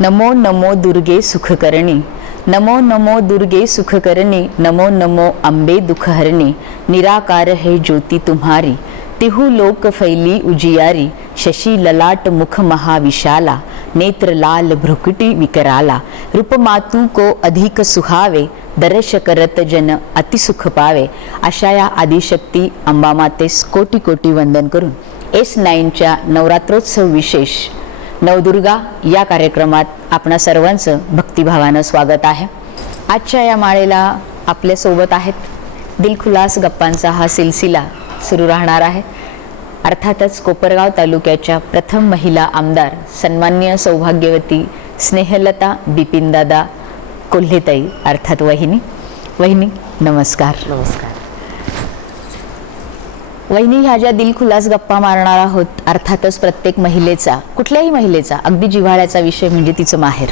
नमो नमो दुर्गे सुखकर्णी, नमो नमो दुर्गे सुखकर्णी, नमो नमो अंबे दुखहरणी, निराकार है ज्योति तुम्हारी, तिहु लोक फैली उजियारी, शशि ललाट मुख महाविशाला, नेत्र लाल भ्रुकुटी विकराला, रूप मातू को अधिक सुहावे, दर्श करत जन अति सुख पावे. अशा या आदिशक्ती अंबा मातेस कोटी कोटी वंदन करून S9च्या नवरात्रोत्सव विशेष नवदुर्गा या कार्यक्रमात आपणा सर्वांचं भक्तिभावानं स्वागत आहे. आजच्या या माळेला आपल्यासोबत आहेत दिलखुलास गप्पांचा हा सिलसिला सुरू राहणार आहे. अर्थातच कोपरगाव तालुक्याच्या प्रथम महिला आमदार सन्माननीय सौभाग्यवती स्नेहलता बिपिनदादा कोल्हेताई अर्थात वहिनी. वहिनी नमस्कार. नमस्कार. वहिनी, ह्या ज्या दिलखुलास गप्पा मारणार आहोत, अर्थातच प्रत्येक महिलेचा, कुठल्याही महिलेचा अगदी जिव्हाळ्याचा विषय म्हणजे तिचं माहेर.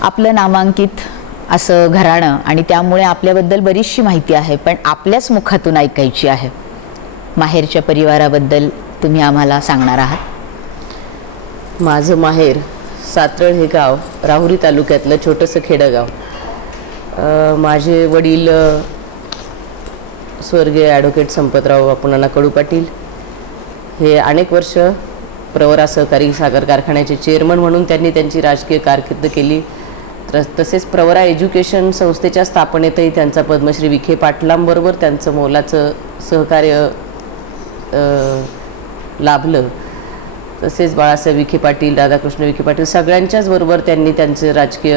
आपलं नामांकित असं घराणं आणि त्यामुळे आपल्याबद्दल बरीचशी माहिती आहे, पण आपल्याच मुखातून ऐकायची आहे. माहेरच्या परिवाराबद्दल तुम्ही आम्हाला सांगणार आहात. माझं माहेर सातरळ हे गाव राहुरी तालुक्यातलं छोटंसं खेडगाव. माझे वडील स्वर्गीय ॲडव्होकेट संपतराव बापूनाना कडू पाटील हे अनेक वर्ष प्रवरा सहकारी साखर कारखान्याचे चेअरमन म्हणून त्यांनी त्यांची राजकीय कारकीर्द केली. तसेच प्रवरा एज्युकेशन संस्थेच्या स्थापनेतही त्यांचा पद्मश्री विखे पाटलांबरोबर त्यांचं मोलाचं सहकार्य लाभलं. तसेच बाळासाहेब विखे पाटील, राधाकृष्ण विखे पाटील सगळ्यांच्याच बरोबर त्यांनी त्यांचे राजकीय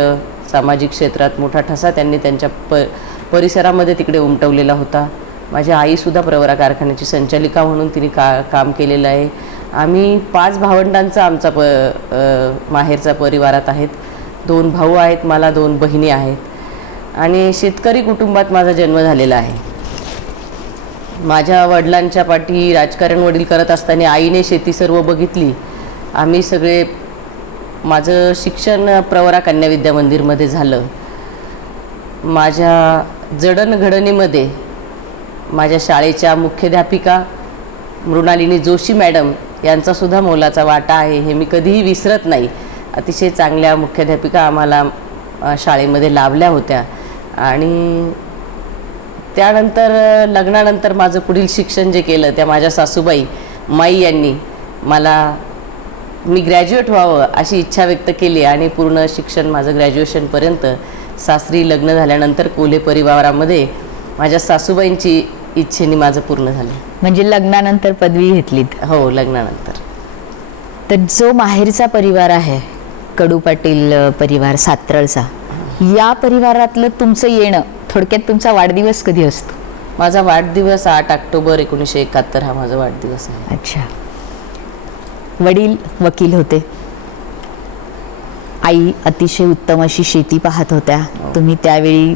सामाजिक क्षेत्रात मोठा ठसा त्यांनी त्यांच्या परिसरामध्ये तिकडे उमटवलेला होता. माझी आईसुद्धा प्रवरा कारखान्याची संचालिका म्हणून तिने काम केलेलं आहे. आम्ही 5 भावंडांचा आमचा माहेरचा परिवारात आहेत. 2 भाऊ आहेत, मला 2 बहिणी आहेत आणि शेतकरी कुटुंबात माझा जन्म झालेला आहे. माझ्या वडिलांच्या पाठी राजकारण वडील करत असताना आईने शेती सर्व बघितली. आम्ही सगळे, माझं शिक्षण प्रवरा कन्या विद्या मंदिरमध्ये झालं. माझ्या जडणघडणीमध्ये माझ्या शाळेच्या मुख्याध्यापिका मृणालिनी जोशी मॅडम यांचासुद्धा मोलाचा वाटा आहे, हे मी कधीही विसरत नाही. अतिशय चांगल्या मुख्याध्यापिका आम्हाला शाळेमध्ये लाभल्या होत्या. आणि त्यानंतर लग्नानंतर माझं पुढील शिक्षण जे केलं त्या माझ्या सासूबाई माई यांनी मी ग्रॅज्युएट व्हावं अशी इच्छा व्यक्त केली आणि पूर्ण शिक्षण माझं ग्रॅज्युएशनपर्यंत सासरी लग्न झाल्यानंतर कोल्हे परिवारामध्ये माझ्या सासूबाईंची इच्छेने माझं पूर्ण झालं. म्हणजे लग्नानंतर पदवी घेतलीत? हो, लग्नानंतर. तर जो माहेरचा परिवार आहे कडू पाटील परिवार सातरळचा, या परिवारातलं तुमचं येणं, थोडक्यात तुमचा वाढदिवस कधी असतो? माझा वाढदिवस 8 ऑक्टोबर 1971 हा माझा वाढदिवस आहे. अच्छा. वडील वकील होते, आई अतिशय उत्तम अशी शेती पाहत होत्या. तुम्ही त्यावेळी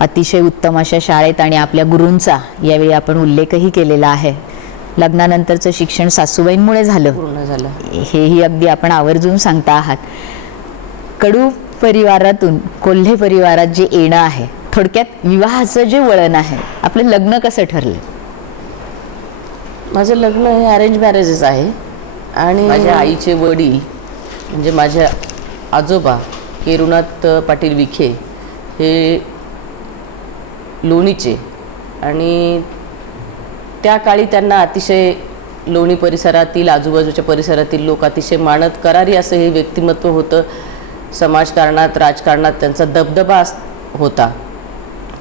अतिशय उत्तम अशा शाळेत आणि आपल्या गुरूंचा यावेळी आपण उल्लेखही केलेला आहे. लग्नानंतरचं शिक्षण सासूबाईंमुळे पूर्ण झालं, हेही अगदी आपण आवर्जून सांगता आहात. कडू परिवारातून कोल्हे परिवारात जे येणं आहे, थोडक्यात विवाहाचं जे वळण आहे, आपलं लग्न कसं ठरलं? माझं लग्न हे अरेंज मॅरेजच आहे. आणि माझ्या आईचे वडील म्हणजे माझे आजोबा केरुनाथ पाटील विखे हे लोणीचे, आणि त्या काळी त्यांना अतिशय लोणी परिसरातील, आजूबाजूच्या परिसरातील लोक अतिशय मानत करारी असं हे व्यक्तिमत्व होतं. समाजकारणात, राजकारणात त्यांचा दबदबा होता.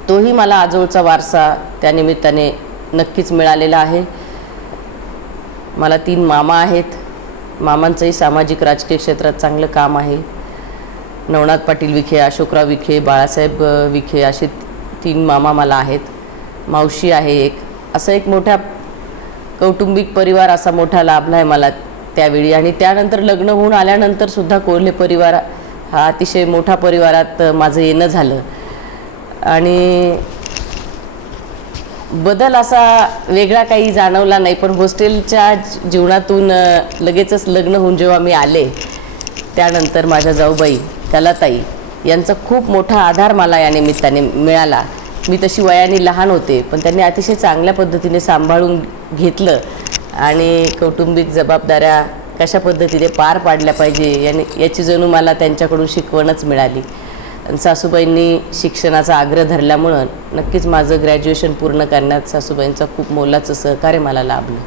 तोही मला आजोळचा वारसा त्यानिमित्ताने नक्कीच मिळालेला आहे. मला 3 मामा आहेत. मामांचंही सामाजिक राजकीय क्षेत्रात चांगलं काम आहे. नवनाथ पाटील विखे, अशोकराव विखे, बाळासाहेब विखे असे 3 मामा मला आहेत. मावशी आहे एक. असं एक मोठा कौटुंबिक परिवार असा मोठा लाभला आहे मला त्यावेळी. आणि त्यानंतर लग्न होऊन आल्यानंतर सुद्धा कोल्हे परिवार हा अतिशय मोठा परिवारात माझं येणं झालं. आणि बदल असा वेगळा काही जाणवला नाही, पण हॉस्टेलच्या जीवनातून लगेचच लग्न होऊन जेव्हा मी आले, त्यानंतर माझ्या जाऊबाई कलाताई यांचा खूप मोठा आधार मला या निमित्ताने मिळाला. मी तशी वयाने लहान होते, पण त्यांनी अतिशय चांगल्या पद्धतीने सांभाळून घेतलं आणि कौटुंबिक जबाबदाऱ्या कशा पद्धतीने पार पाडल्या पाहिजे याची जणू मला त्यांच्याकडून शिकवणच मिळाली. आणि सासूबाईंनी शिक्षणाचा आग्रह धरल्यामुळं नक्कीच माझं ग्रॅज्युएशन पूर्ण करण्यात सासूबाईंचं खूप मोलाचं सहकार्य मला लाभलं.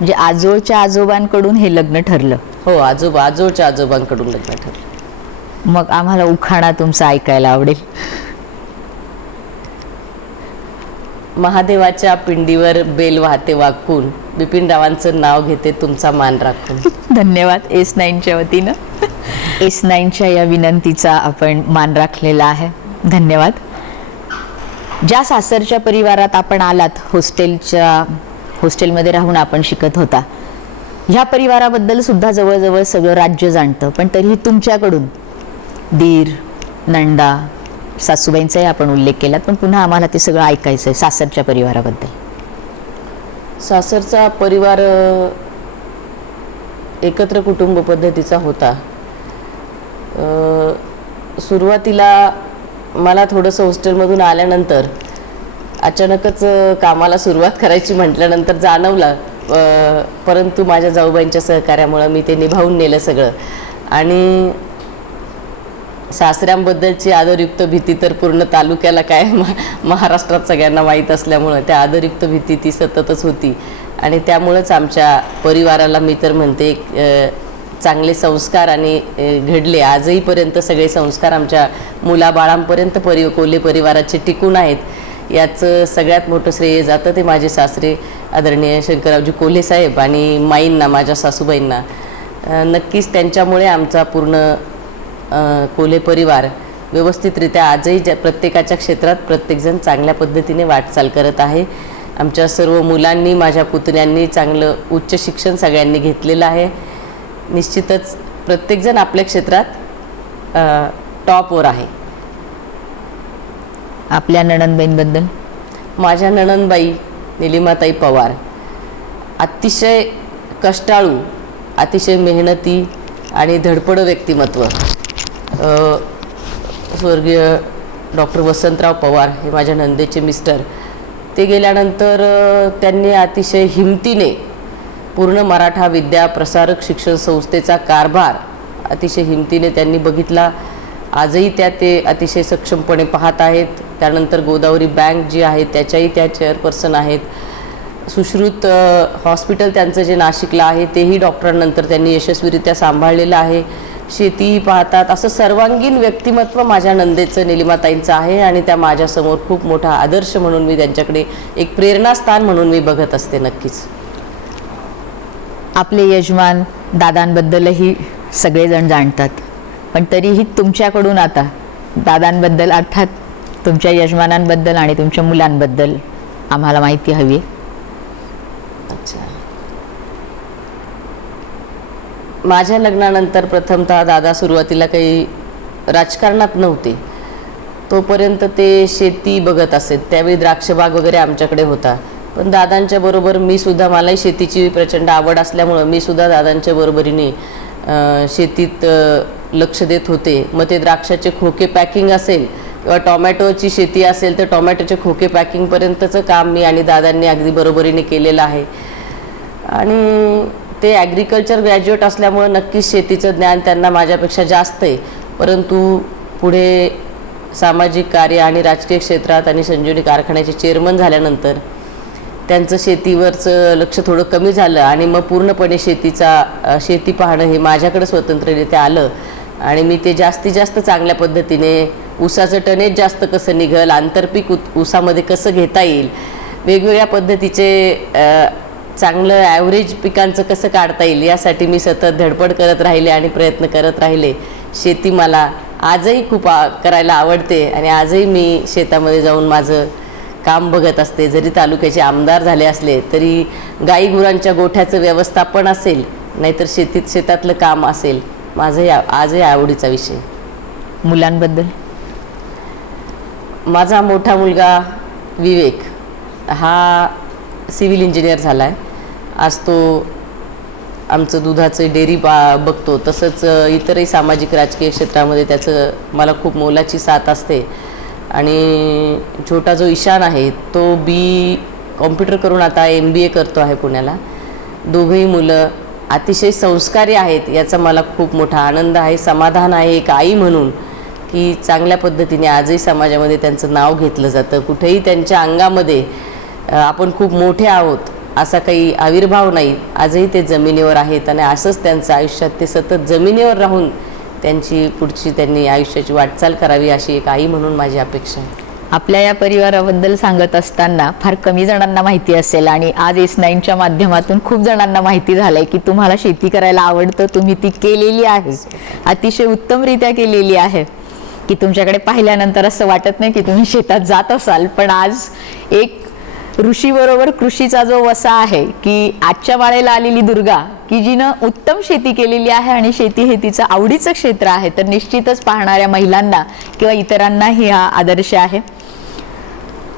म्हणजे आजोळच्या आजोबांकडून हे लग्न ठरलं? हो, आजोळच्या आजोबांकडून लग्न ठरलं. मग आम्हाला उखाणा तुमचा ऐकायला आवडेल. महादेवाच्या पिंडीवर बेल वाहते वाकून, बिपिनरावांचं नाव घेते तुमचा मान राखून. धन्यवाद S9च्या वतीनं. S9च्या या विनंतीचा आपण मान राखलेला आहे. धन्यवाद. ज्या सासरच्या परिवारात आपण आलात, हॉस्टेलमध्ये राहून आपण शिकत होता, ह्या परिवाराबद्दल सुद्धा जवळजवळ सगळं राज्य जाणतं, पण तरीही तुमच्याकडून दीर, नंदा, सासूबाईंचाही आपण उल्लेख केलात, पण पुन्हा आम्हाला ते सगळं ऐकायचं आहे सासरच्या परिवाराबद्दल. सासरचा परिवार एकत्र कुटुंब पद्धतीचा होता. सुरुवातीला मला थोडंसं हॉस्टेलमधून आल्यानंतर अचानकच कामाला सुरुवात करायची म्हटल्यानंतर जाणवलं, परंतु माझ्या जाऊबाईंच्या सहकार्यामुळं मी ते निभावून नेलं सगळं. आणि सासऱ्यांबद्दलची आदरयुक्त भीती तर पूर्ण तालुक्याला काय महाराष्ट्रात सगळ्यांना माहीत असल्यामुळं त्या आदरयुक्त भीती ती सततच होती. आणि त्यामुळंच आमच्या परिवाराला मी तर म्हणते चांगले संस्कार आणि घडले. आजहीपर्यंत सगळे संस्कार आमच्या मुलाबाळांपर्यंत कोल्हे परिवाराचे टिकून आहेत. याचं सगळ्यात मोठं श्रेय जातं ते माझे सासरे आदरणीय शंकररावजी कोल्हे साहेब आणि माईंना, माझ्या सासूबाईंना. नक्कीच त्यांच्यामुळे आमचा पूर्ण कोल्हे परिवार व्यवस्थितरित्या आजही प्रत्येकाच्या क्षेत्रात प्रत्येकजण चांगल्या पद्धतीने वाटचाल करत आहे. आमच्या सर्व मुलांनी, माझ्या पुतण्यांनी चांगलं उच्च शिक्षण सगळ्यांनी घेतलेलं आहे. निश्चितच प्रत्येकजण आपल्या क्षेत्रात टॉपवर आहे. आपल्या नणंदबाईंबद्दल? माझ्या नणंदबाई निलिमाताई पवार अतिशय कष्टाळू, अतिशय मेहनती आणि धडपड व्यक्तिमत्व. स्वर्गीय डॉक्टर वसंतराव पवार हे माझ्या नंदेचे मिस्टर. ते गेल्यानंतर त्यांनी अतिशय हिमतीने पूर्ण मराठा विद्या प्रसारक शिक्षण संस्थेचा कारभार अतिशय हिमतीने त्यांनी बघितला. आजही ते अतिशय सक्षमपणे पाहत आहेत. त्यानंतर गोदावरी बँक जी आहे त्याच्याही त्या चेअरपर्सन आहेत. सुश्रुत हॉस्पिटल त्यांचं जे नाशिकला आहे तेही डॉक्टरांनंतर त्यांनी यशस्वीरित्या सांभाळलेलं आहे. शेतीही पाहतात. असं सर्वांगीण व्यक्तिमत्व माझ्या नंदेचं, निलिमाताईंचं आहे. आणि त्या माझ्यासमोर खूप मोठा आदर्श म्हणून मी त्यांच्याकडे एक प्रेरणास्थान म्हणून मी बघत असते. नक्कीच आपले यजमान दादांबद्दलही सगळेजण जाणतात, पण तरीही तुमच्याकडून आता दादांबद्दल, अर्थात तुमच्या यजमानांबद्दल आणि तुमच्या मुलांबद्दल आम्हाला माहिती हवी आहे. अच्छा. माझ्या लग्नानंतर प्रथमतः दादा सुरुवातीला काही राजकारणात नव्हते. तोपर्यंत ते शेती बघत असेल. त्यावेळी द्राक्षबाग वगैरे आमच्याकडे होता. पण दादांच्या बरोबर मी सुद्धा, मलाही शेतीची प्रचंड आवड असल्यामुळं मी सुद्धा दादांच्या बरोबरीने शेतीत लक्ष देत होते. मग ते द्राक्षाचे खोके पॅकिंग असेल किंवा टॉमॅटोची शेती असेल तर टॉमॅटोचे खोके पॅकिंगपर्यंतचं काम मी आणि दादांनी अगदी बरोबरीने केलेलं आहे. आणि ते ॲग्रिकल्चर ग्रॅज्युएट असल्यामुळं नक्कीच शेतीचं ज्ञान त्यांना माझ्यापेक्षा जास्त आहे. परंतु पुढे सामाजिक कार्य आणि राजकीय क्षेत्रात आणि संजीवनी कारखान्याचे चेअरमन झाल्यानंतर त्यांचं शेतीवरचं लक्ष थोडं कमी झालं आणि मग पूर्णपणे शेती पाहणं हे माझ्याकडे स्वतंत्ररित्या आलं. आणि मी ते जास्तीत जास्त चांगल्या पद्धतीने ऊसाचं टनेज जास्त कसं निघेल, आंतरपीक ऊसामध्ये कसं घेता येईल, वेगवेगळ्या पद्धतीचे चांगलं ॲव्हरेज पिकांचं कसं काढता येईल यासाठी मी सतत धडपड करत राहिले आणि प्रयत्न करत राहिले. शेती मला आजही खूप करायला आवडते आणि आजही मी शेतामध्ये जाऊन माझं काम बघत असते. जरी तालुक्याचे आमदार झाले असले तरी गाई गुरांच्या गोठ्याचं व्यवस्थापन असेल, नाहीतर शेतातलं काम असेल, माझंही आजही आवडीचा विषय. मुलांबद्दल? माझा मोठा मुलगा विवेक हा सिव्हिल इंजिनियर झाला आहे. आज तो आमचं दुधाचं डेअरी बघतो. तसंच इतरही सामाजिक राजकीय क्षेत्रामध्ये त्याचं मला खूप मोलाची साथ असते. आणि छोटा जो ईशान आहे तो कॉम्प्युटर करून आता MBA करतो आहे पुण्याला. दोघंही मुलं अतिशय संस्कारी आहेत याचा मला खूप मोठा आनंद आहे, समाधान आहे एक आई म्हणून, की चांगल्या पद्धतीने आजही समाजामध्ये त्यांचं नाव घेतलं जातं. कुठेही त्यांच्या अंगामध्ये आपण खूप मोठे आहोत असा काही आविर्भाव नाही. आजही ते जमिनीवर आहेत आणि असंच त्यांचं आयुष्यात ते सतत जमिनीवर राहून त्यांनी आयुष्याची वाटचाल करावी अशी एक आई म्हणून माझी अपेक्षा आहे. आपल्या या परिवाराबद्दल सांगत असताना फार कमी जणांना माहिती असेल आणि आज S9च्या माध्यमातून खूप जणांना माहिती झालंय की तुम्हाला शेती करायला आवडतं, तुम्ही ती केलेली आहे, अतिशय उत्तमरित्या केलेली आहे, की तुमच्याकडे पाहिल्यानंतर असं वाटत नाही की तुम्ही शेतात जात असाल. पण आज एक ऋषीबरोबर कृषीचा जो वसा आहे, की आजच्या माळेला आलेली दुर्गा, की जिनं उत्तम शेती केलेली आहे आणि शेती हे तिचं आवडीचं क्षेत्र आहे, तर निश्चितच पाहणाऱ्या महिलांना किंवा इतरांनाही हा आदर्श आहे.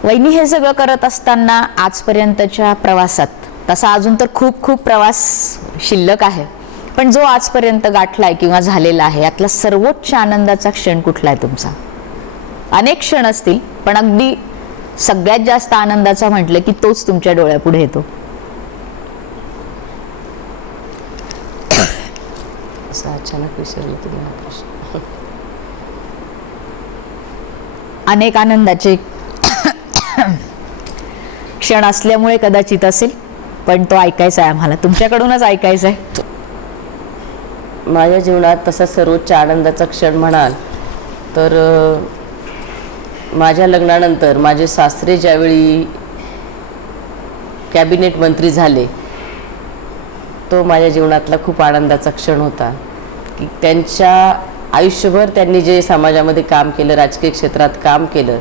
वहिनी, हे सगळं करत असताना आजपर्यंतच्या प्रवासात तसा अजून तर खूप खूप प्रवास शिल्लक आहे, पण जो आजपर्यंत गाठलाय किंवा झालेला आहे यातला सर्वोच्च आनंदाचा क्षण कुठला आहे तुमचा? अनेक क्षण असतील, पण अगदी सगळ्यात जास्त आनंदाचा म्हटलं की तोच तुमच्या डोळ्यापुढे येतो. असं अचानक विसरले तुम्ही हा प्रश्न. अनेक आनंदाचे क्षण असल्यामुळे कदाचित असेल, पण तो ऐकायचा आहे आम्हाला, तुमच्याकडूनच ऐकायचा आहे. माझ्या जीवनात तसा सर्वोच्च आनंदाचा क्षण म्हणाल तर माझ्या लग्नानंतर माझे सासरे ज्यावेळी कॅबिनेट मंत्री झाले, तो माझ्या जीवनातला खूप आनंदाचा क्षण होता. की त्यांच्या आयुष्यभर त्यांनी जे समाजामध्ये काम केलं, राजकीय क्षेत्रात काम केलं,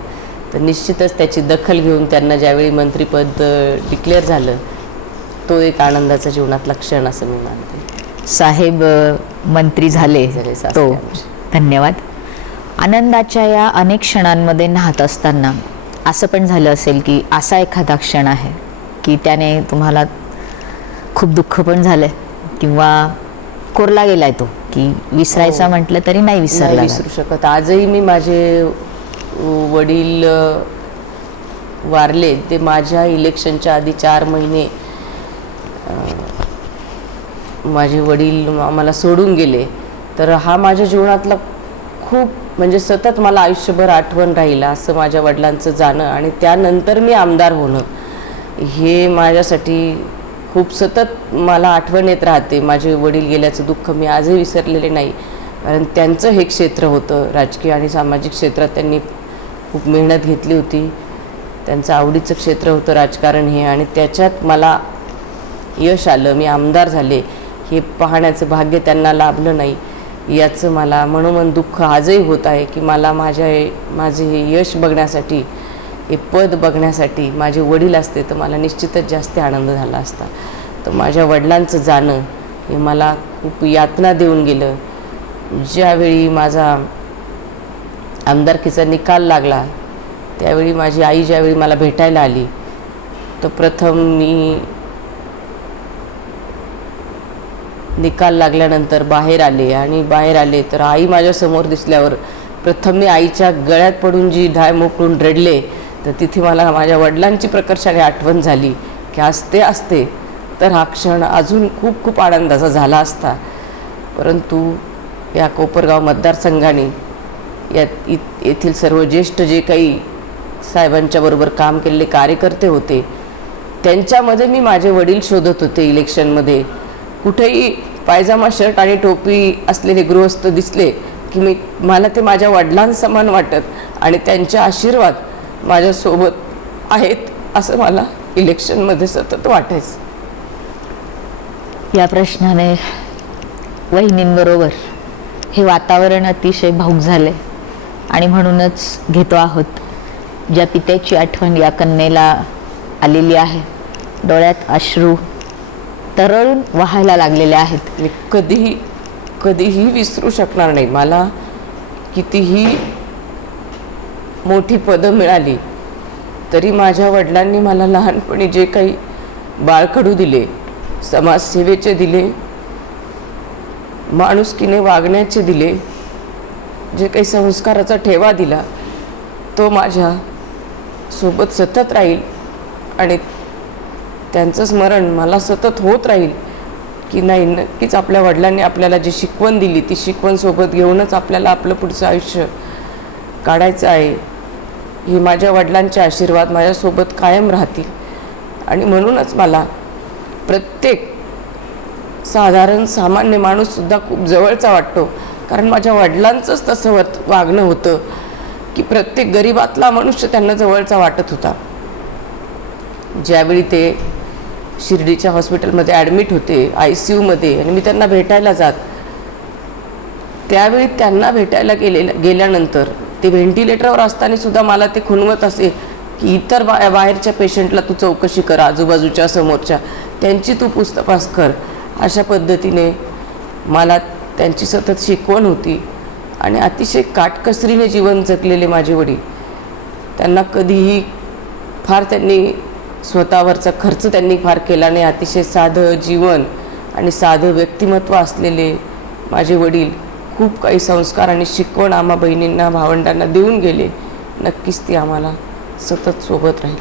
तर निश्चितच त्याची दखल घेऊन त्यांना ज्यावेळी मंत्रिपद डिक्लेअर झालं, तो एक आनंदाचा जीवनातला क्षण असं मी मानते. साहेब मंत्री झाले सासरे तो, आमचे. धन्यवाद. आनंदाच्या या अनेक क्षणांमध्ये नाहत असताना असं पण झालं असेल की असा एखादा क्षण आहे की त्याने तुम्हाला खूप दुःख पण झालंय किंवा कोरला गेलाय तो, की विसरायचा म्हटलं तरी नाही नाही विसरला विसरू शकत. आजही मी माझे वडील वारले ते माझ्या इलेक्शनच्या आधी 4 महिने माझे वडील आम्हाला सोडून गेले. तर हा माझ्या जीवनातला खूप म्हणजे सतत मला आयुष्यभर आठवण राहील असं माझ्या वडिलांचं जाणं आणि त्यानंतर मी आमदार होणं, हे माझ्यासाठी खूप सतत मला आठवण येत राहते. माझे वडील गेल्याचं दुःख मी आजही विसरलेले नाही, कारण त्यांचं हे क्षेत्र होतं, राजकीय आणि सामाजिक क्षेत्रात त्यांनी खूप मेहनत घेतली होती. त्यांचं आवडीचं क्षेत्र होतं राजकारण हे, आणि त्याच्यात मला यश आलं, मी आमदार झाले, हे पाहण्याचं भाग्य त्यांना लाभलं नाही याचं मला मनोमन दुःख आजही होत आहे. की मला माझे हे यश बघण्यासाठी, हे पद बघण्यासाठी माझे वडील असते तर मला निश्चितच जास्त आनंद झाला असता. तर माझ्या वडिलांचं जाणं हे मला खूप यातना देऊन गेलं. ज्यावेळी माझा आमदारकीचा निकाल लागला त्यावेळी माझी आई ज्यावेळी मला भेटायला आली, तर प्रथम मी निकाल लागल्यानंतर बाहेर आले तर आई माझ्यासमोर दिसल्यावर प्रथम मी आईच्या गळ्यात पडून जी धाय मोकळून रडले, तर तिथे मला माझ्या वडिलांची प्रकर्षाने आठवण झाली की असते तर हा क्षण अजून खूप खूप आनंदाचा झाला असता. परंतु या कोपरगाव मतदारसंघाने येथील सर्व ज्येष्ठ जे काही साहेबांच्या बरोबर काम केलेले कार्यकर्ते होते, त्यांच्यामध्ये मी माझे वडील शोधत होते. इलेक्शनमध्ये कुठेही पायजामा शर्ट आणि टोपी असलेले गृहस्थ दिसले की मला ते माझ्या वडिलांसमान वाटत आणि त्यांचे आशीर्वाद माझ्यासोबत आहेत असं मला इलेक्शनमध्ये सतत वाटायचं. या प्रश्नाने वहिनींबरोबर हे वातावरण अतिशय भावूक झाले आणि म्हणूनच घेतो आहोत. ज्या पित्याची आठवण या कन्येला आलेली आहे, डोळ्यात अश्रू तरळून वाहायला लागलेले आहेत. मी कधीही विसरू शकणार नाही. मला कितीही मोठी पदं मिळाली तरी माझ्या वडिलांनी मला लहानपणी जे काही बाळकडू दिले, समाजसेवेचे दिले, माणुसकीने वागण्याचे दिले, जे काही संस्काराचा ठेवा दिला, तो माझ्या सोबत सतत राहील आणि त्यांचं स्मरण मला सतत होत राहील की नाही, नक्कीच आपल्या वडिलांनी आपल्याला जी शिकवण दिली ती शिकवण सोबत घेऊनच आपल्याला आपलं पुढचं आयुष्य काढायचं आहे. हे माझ्या वडिलांचे आशीर्वाद माझ्यासोबत कायम राहतील. आणि म्हणूनच मला प्रत्येक साधारण सामान्य माणूससुद्धा खूप जवळचा वाटतो. कारण माझ्या वडिलांचंच तसं वागणं होतं की प्रत्येक गरिबातला मनुष्य त्यांना जवळचा वाटत होता. ज्यावेळी ते शिर्डीच्या हॉस्पिटलमध्ये ॲडमिट होते ICUमध्ये आणि मी त्यांना भेटायला जात, त्यावेळी त्यांना भेटायला गेल्यानंतर ते व्हेंटिलेटरवर असताना सुद्धा मला ते खुणवत असे की इतर बाहेरच्या पेशंटला तू चौकशी कर, आजूबाजूच्या समोरच्या त्यांची तू तपास कर. अशा पद्धतीने मला त्यांची सतत शिकवण होती. आणि अतिशय काटकसरीने जीवन जगलेले माझे वडील, त्यांना कधीही त्यांनी स्वतःवरचा खर्च त्यांनी फार केला नाही. अतिशय साधं जीवन आणि साधं व्यक्तिमत्व असलेले माझे वडील खूप काही संस्कार आणि शिकवण आम्हा बहिणींना, भावंडांना देऊन गेले. नक्कीच ती आम्हाला सतत सोबत राहील.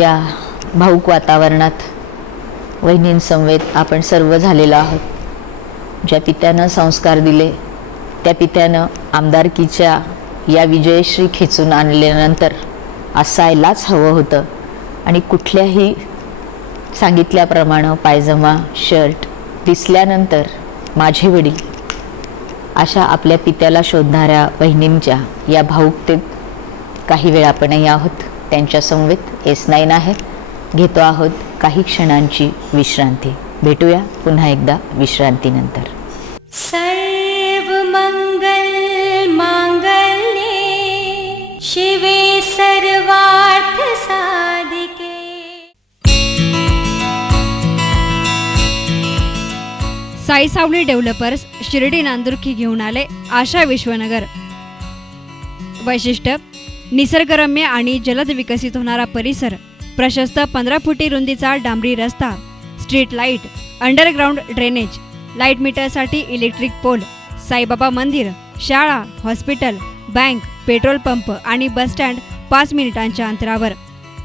या भाऊक वातावरणात वहिनींसमवेत आपण सर्व झालेलो आहोत. ज्या पित्यानं संस्कार दिले त्या पित्यानं आमदारकीच्या या विजयश्री खेचून आणल्यानंतर असायलाच हवं होतं. आणि कुठल्याही सांगितल्याप्रमाणे पायजमा शर्ट दिसल्यानंतर माझे वडील अशा आपल्या पित्याला शोधणाऱ्या बहिणींच्या या भावुकतेत काही वेळ आपणही आहोत. त्यांच्या समवेत S9 आहे. घेतो आहोत काही क्षणांची विश्रांती. भेटूया पुन्हा एकदा विश्रांतीनंतर. सर्वमंगल मांगल्ये शिवे सर्वार्थ साधिके. साई सावली डेव्हलपर्स शिर्डी नांदुर्की घेऊन आले आशा विश्वनगर. वैशिष्ट्य: निसर्गरम्य आणि जलद विकसित होणारा परिसर, प्रशस्त 15 फुटी रुंदीचा डांबरी रस्ता, street light, underground drainage, light मीटरसाठी इलेक्ट्रिक पोल, साईबाबा मंदिर, शाळा, हॉस्पिटल, बँक, पेट्रोल पंप आणि बसस्टँड 5 मिनिटांच्या अंतरावर.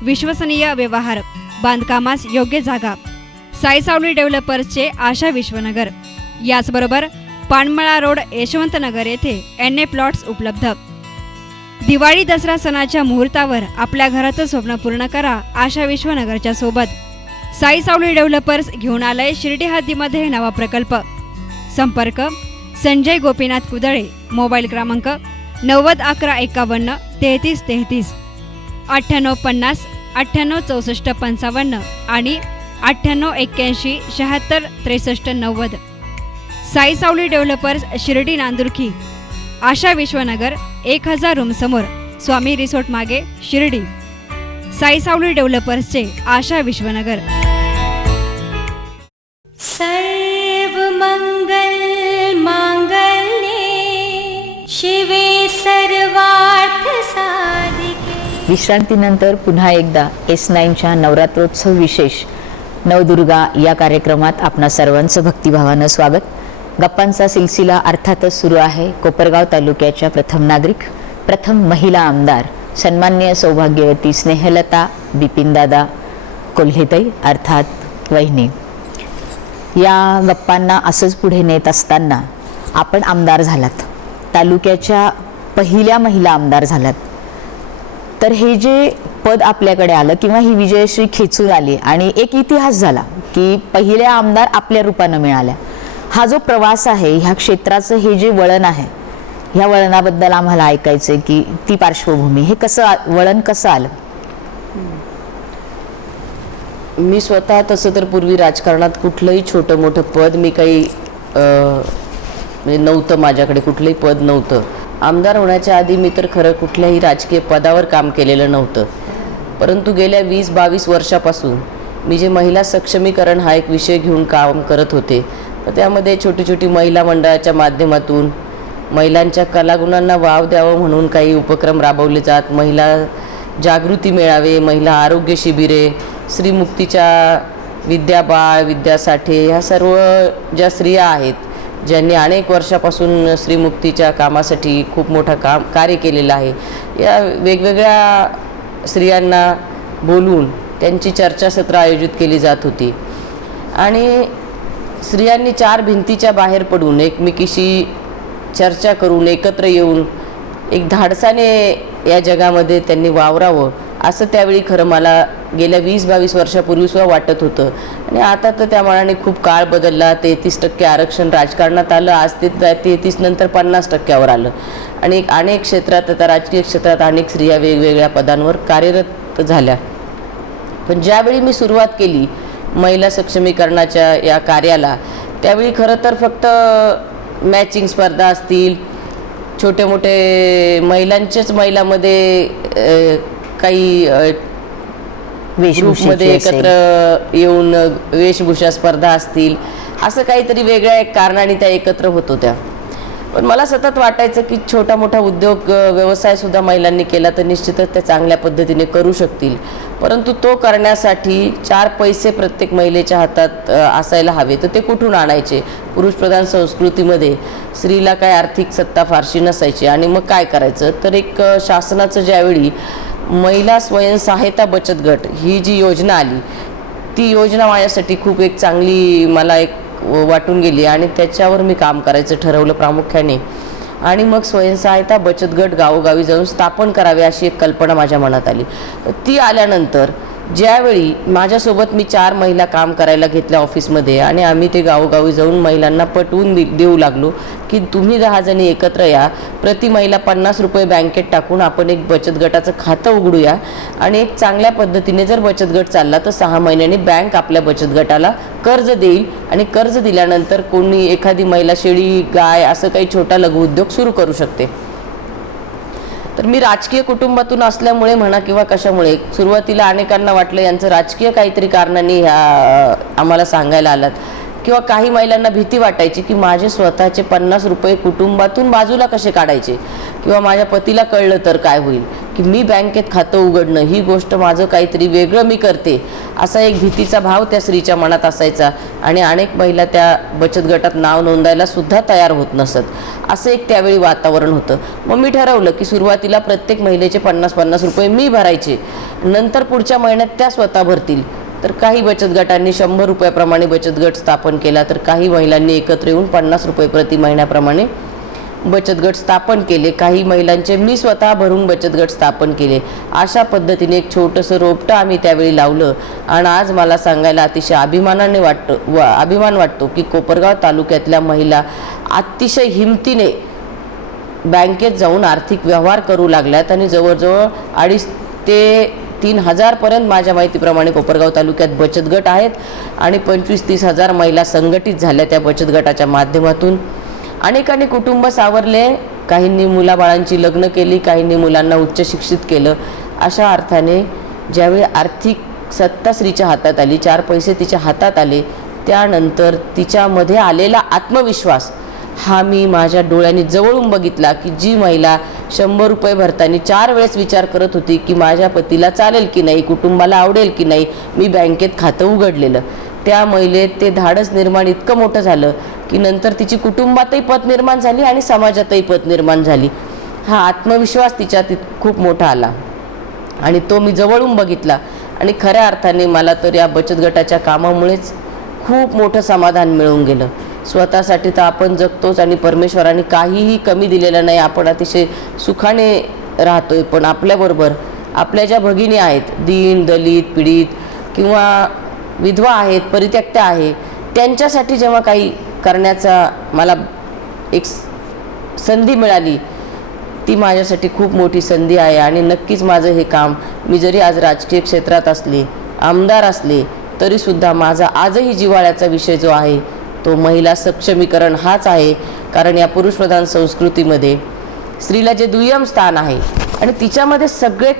विश्वसनीय व्यवहार, बांधकामास योग्य जागा. साई सावली डेव्हलपर्सचे आशा विश्वनगर. याचबरोबर पानमळा रोड, यशवंतनगर येथे NA प्लॉट्स उपलब्ध. दिवाळी दसरा सणाच्या मुहूर्तावर आपल्या घराचं स्वप्न पूर्ण करा आशा विश्वनगरच्या सोबत. साई सावली डेव्हलपर्स घेऊन आलंय शिर्डी हद्दीमध्ये नवा प्रकल्प. संपर्क: संजय गोपीनाथ कुदळे. मोबाईल क्रमांक 901151 3333, 9850 98 64 55 आणि 9881 76 63 90. साई सावली डेव्हलपर्स शिर्डी नांदुर्की. आशा विश्वनगर, 1000 रूम समोर, स्वामी रिसोर्ट मागे, शिर्डी. साई सावली डेव्हलपर्सचे आशा विश्वनगर. सर्वमंगल मांगल्ये शिवे सर्वार्थ साधिके. विश्रांतीनंतर पुन्हा एकदा S9च्या नवरात्रोत्सव विशेष नवदुर्गा या कार्यक्रमात आपणा सर्वांचं भक्तिभावानं स्वागत. गप्पांचा सिलसिला अर्थातच सुरू आहे. कोपरगाव तालुक्याच्या प्रथम नागरिक, प्रथम महिला आमदार सन्माननीय सौभाग्यवती स्नेहलता बिपिनदादा कोल्हेताई अर्थात वहिनी. या गप्पांना असंच पुढे नेत असताना आपण आमदार झालात, तालुक्याच्या पहिल्या महिला आमदार झालात. तर हे जे पद आपल्याकडे आलं किंवा ही विजयश्री खेचून आली आणि एक इतिहास झाला की पहिल्या आमदार आपल्या रूपानं मिळाल्या. हा जो प्रवास आहे, ह्या क्षेत्राचं हे जे वळण आहे, ह्या वळणाबद्दल आम्हाला ऐकायचं आहे की ती पार्श्वभूमी, हे वळण कसं आलं? मी स्वतः तसं तर पूर्वी राजकारणात कुठलंही छोटं मोठं पद मी काही म्हणजे नव्हतं, माझ्याकडे कुठलंही पद नव्हतं. आमदार होण्याच्या आधी मी तर खरं कुठल्याही राजकीय पदावर काम केलेलं नव्हतं. परंतु गेल्या 20-22 वर्षापासून मी जे महिला सक्षमीकरण हा एक विषय घेऊन काम करत होते, तर त्यामध्ये छोटी छोटी महिला मंडळाच्या माध्यमातून महिलांच्या कलागुणांना वाव द्यावं म्हणून काही उपक्रम राबवले जात. महिला जागृती मेळावे, महिला आरोग्य शिबिरे, स्त्रीमुक्तीच्या विद्या बाळ, विद्या साठे, ह्या सर्व ज्या स्त्रिया आहेत ज्यांनी अनेक वर्षापासून स्त्रीमुक्तीच्या कामासाठी खूप मोठं कार्य केलेलं आहे, या वेगवेगळ्या स्त्रियांना बोलवून त्यांची चर्चासत्र आयोजित केली जात होती. आणि स्त्रियांनी चार भिंतीच्या बाहेर पडून एकमेकीशी चर्चा करून एकत्र येऊन एक धाडसाने या जगामध्ये त्यांनी वावरावं असं त्यावेळी खरं मला गेल्या 20-22 वर्षापूर्वीसुद्धा वाटत होतं. आणि आता तर त्या मानाने खूप काळ बदलला. 33% आरक्षण राजकारणात आलं. आज ते 33 नंतर 50%वर आलं. आणि अनेक क्षेत्रात, आता राजकीय क्षेत्रात अनेक स्त्रिया वेगवेगळ्या पदांवर कार्यरत झाल्या. पण ज्यावेळी मी सुरुवात केली महिला सक्षमीकरणाच्या या कार्याला, त्यावेळी खरं तर फक्त मॅचिंग स्पर्धा असतील, छोटे मोठे महिलांमध्ये काही ग्रुपमध्ये एकत्र येऊन वेशभूषा स्पर्धा असतील, असं काहीतरी वेगळ्या एक कारणाने त्या एकत्र होत होत्या. पण मला सतत वाटायचं की छोटा मोठा उद्योग व्यवसायसुद्धा महिलांनी केला तर निश्चितच त्या चांगल्या पद्धतीने करू शकतील. परंतु तो करण्यासाठी 4 पैसे प्रत्येक महिलेच्या हातात असायला हवे. तर ते कुठून आणायचे? पुरुषप्रधान संस्कृतीमध्ये स्त्रीला काय आर्थिक सत्ता फारशी नसायची. आणि मग काय करायचं? तर एक शासनाचं ज्यावेळी महिला स्वयंसहायता बचत गट ही जी योजना आली, ती योजना माझ्यासाठी खूप एक चांगली मला एक वाटून गेली आणि त्याच्यावर मी काम करायचं ठरवलं प्रामुख्याने. आणि मग स्वयंसहायता बचत गट गावोगावी जाऊन स्थापन करावे अशी एक कल्पना माझ्या मनात आली. ती आल्यानंतर ज्यावेळी माझ्यासोबत मी 4 महिला काम करायला घेतल्या ऑफिसमध्ये आणि आम्ही ते गावोगावी जाऊन महिलांना पटवून देऊ लागलो की तुम्ही 10 जणी एकत्र या, प्रति महिला 50 रुपये बँकेत टाकून आपण एक बचत गटाचं खातं उघडूया आणि एक चांगल्या पद्धतीने जर बचत गट चालला तर 6 महिन्यांनी बँक आपल्या बचत गटाला कर्ज देईल. आणि कर्ज दिल्यानंतर कोणी एखादी महिला शेळी, गाय असं काही छोटा लघु उद्योग सुरू करू शकते. तर मी राजकीय कुटुंबातून असल्यामुळे म्हणा किंवा कशामुळे सुरुवातीला अनेकांना वाटलं यांचं राजकीय काहीतरी कारणाने आम्हाला सांगायला आलात. किंवा काही महिलांना भीती वाटायची की माझे स्वतःचे 50 रुपये कुटुंबातून बाजूला कसे काढायचे, किंवा माझ्या पतीला कळलं तर काय होईल, की मी बँकेत खातं उघडणं ही गोष्ट माझं काहीतरी वेगळं मी करते, असा एक भीतीचा भाव त्या स्त्रीच्या मनात असायचा. आणि अनेक महिला त्या बचत गटात नाव नोंदायला सुद्धा तयार होत नसत. असं एक त्यावेळी वातावरण होतं. मग मी ठरवलं की सुरुवातीला प्रत्येक महिलेचे 50-50 रुपये मी भरायचे, नंतर पुढच्या महिन्यात त्या स्वतः भरतील. तर काही बचत गटांनी 100 रुपयाप्रमाणे बचत गट स्थापन केला, तर काही महिलांनी एकत्र येऊन 50 रुपये प्रति महिन्याप्रमाणे बचत गट स्थापन केले. काही महिलांचे मी स्वतः भरून बचत गट स्थापन केले. अशा पद्धतीने एक छोटंसं रोपटं आम्ही त्यावेळी लावलं. आणि आज मला सांगायला अतिशय अभिमान वाटतो की कोपरगाव तालुक्यातल्या महिला अतिशय हिमतीने बँकेत जाऊन आर्थिक व्यवहार करू लागल्यात. आणि जवळजवळ 2,500 ते 3,000 पर्यंत माझ्या माहितीप्रमाणे कोपरगाव तालुक्यात बचत गट आहेत. आणि 25-30 हजार महिला संघटित झाल्या त्या बचत गटाच्या माध्यमातून. अनेकांनी कुटुंब सावरले, काहींनी मुलाबाळांची लग्न केली, काहींनी मुलांना उच्च शिक्षित केलं. अशा अर्थाने ज्यावेळी आर्थिक सत्ता स्त्रीच्या हातात आली, 4 पैसे तिच्या हातात आले, त्यानंतर तिच्यामध्ये आलेला आत्मविश्वास हा मी माझ्या डोळ्यांनी जवळून बघितला. की जी महिला 100 रुपये भरताना 4 वेळेस विचार करत होती की माझ्या पतीला चालेल की नाही, कुटुंबाला आवडेल की नाही, मी बँकेत खातं उघडलेलं, त्या महिलेत ते धाडस निर्माण इतकं मोठं झालं की नंतर तिची कुटुंबातही पत निर्माण झाली आणि समाजातही पत निर्माण झाली. हा आत्मविश्वास तिच्यात खूप मोठा आला आणि तो मी जवळून बघितला. आणि खऱ्या अर्थाने मला तर या बचत गटाच्या कामामुळेच खूप मोठं समाधान मिळून गेलं. स्वतःसाठी तर आपण जगतोच आणि परमेश्वराने काहीही कमी दिलेलं नाही, आपण अतिशय सुखाने राहतोय. पण आपल्याबरोबर आपल्या ज्या भगिनी आहेत, दीन, दलित, पीडित किंवा विधवा आहेत, परित्यक्त्या आहे, त्यांच्यासाठी जेव्हा काही करण्याचा मला एक संधी मिळाली, ती माझ्यासाठी खूप मोठी संधी आहे. आणि नक्कीच माझं हे काम, मी जरी आज राजकीय क्षेत्रात असले, आमदार असले, तरीसुद्धा माझा आजही जिव्हाळ्याचा विषय जो आहे तो महिला सक्षमीकरण हाच आहे. कारण या पुरुषप्रधान संस्कृतीमध्ये स्त्रीला जे दुय्यम स्थान आहे आणि तिच्यामध्ये सगळे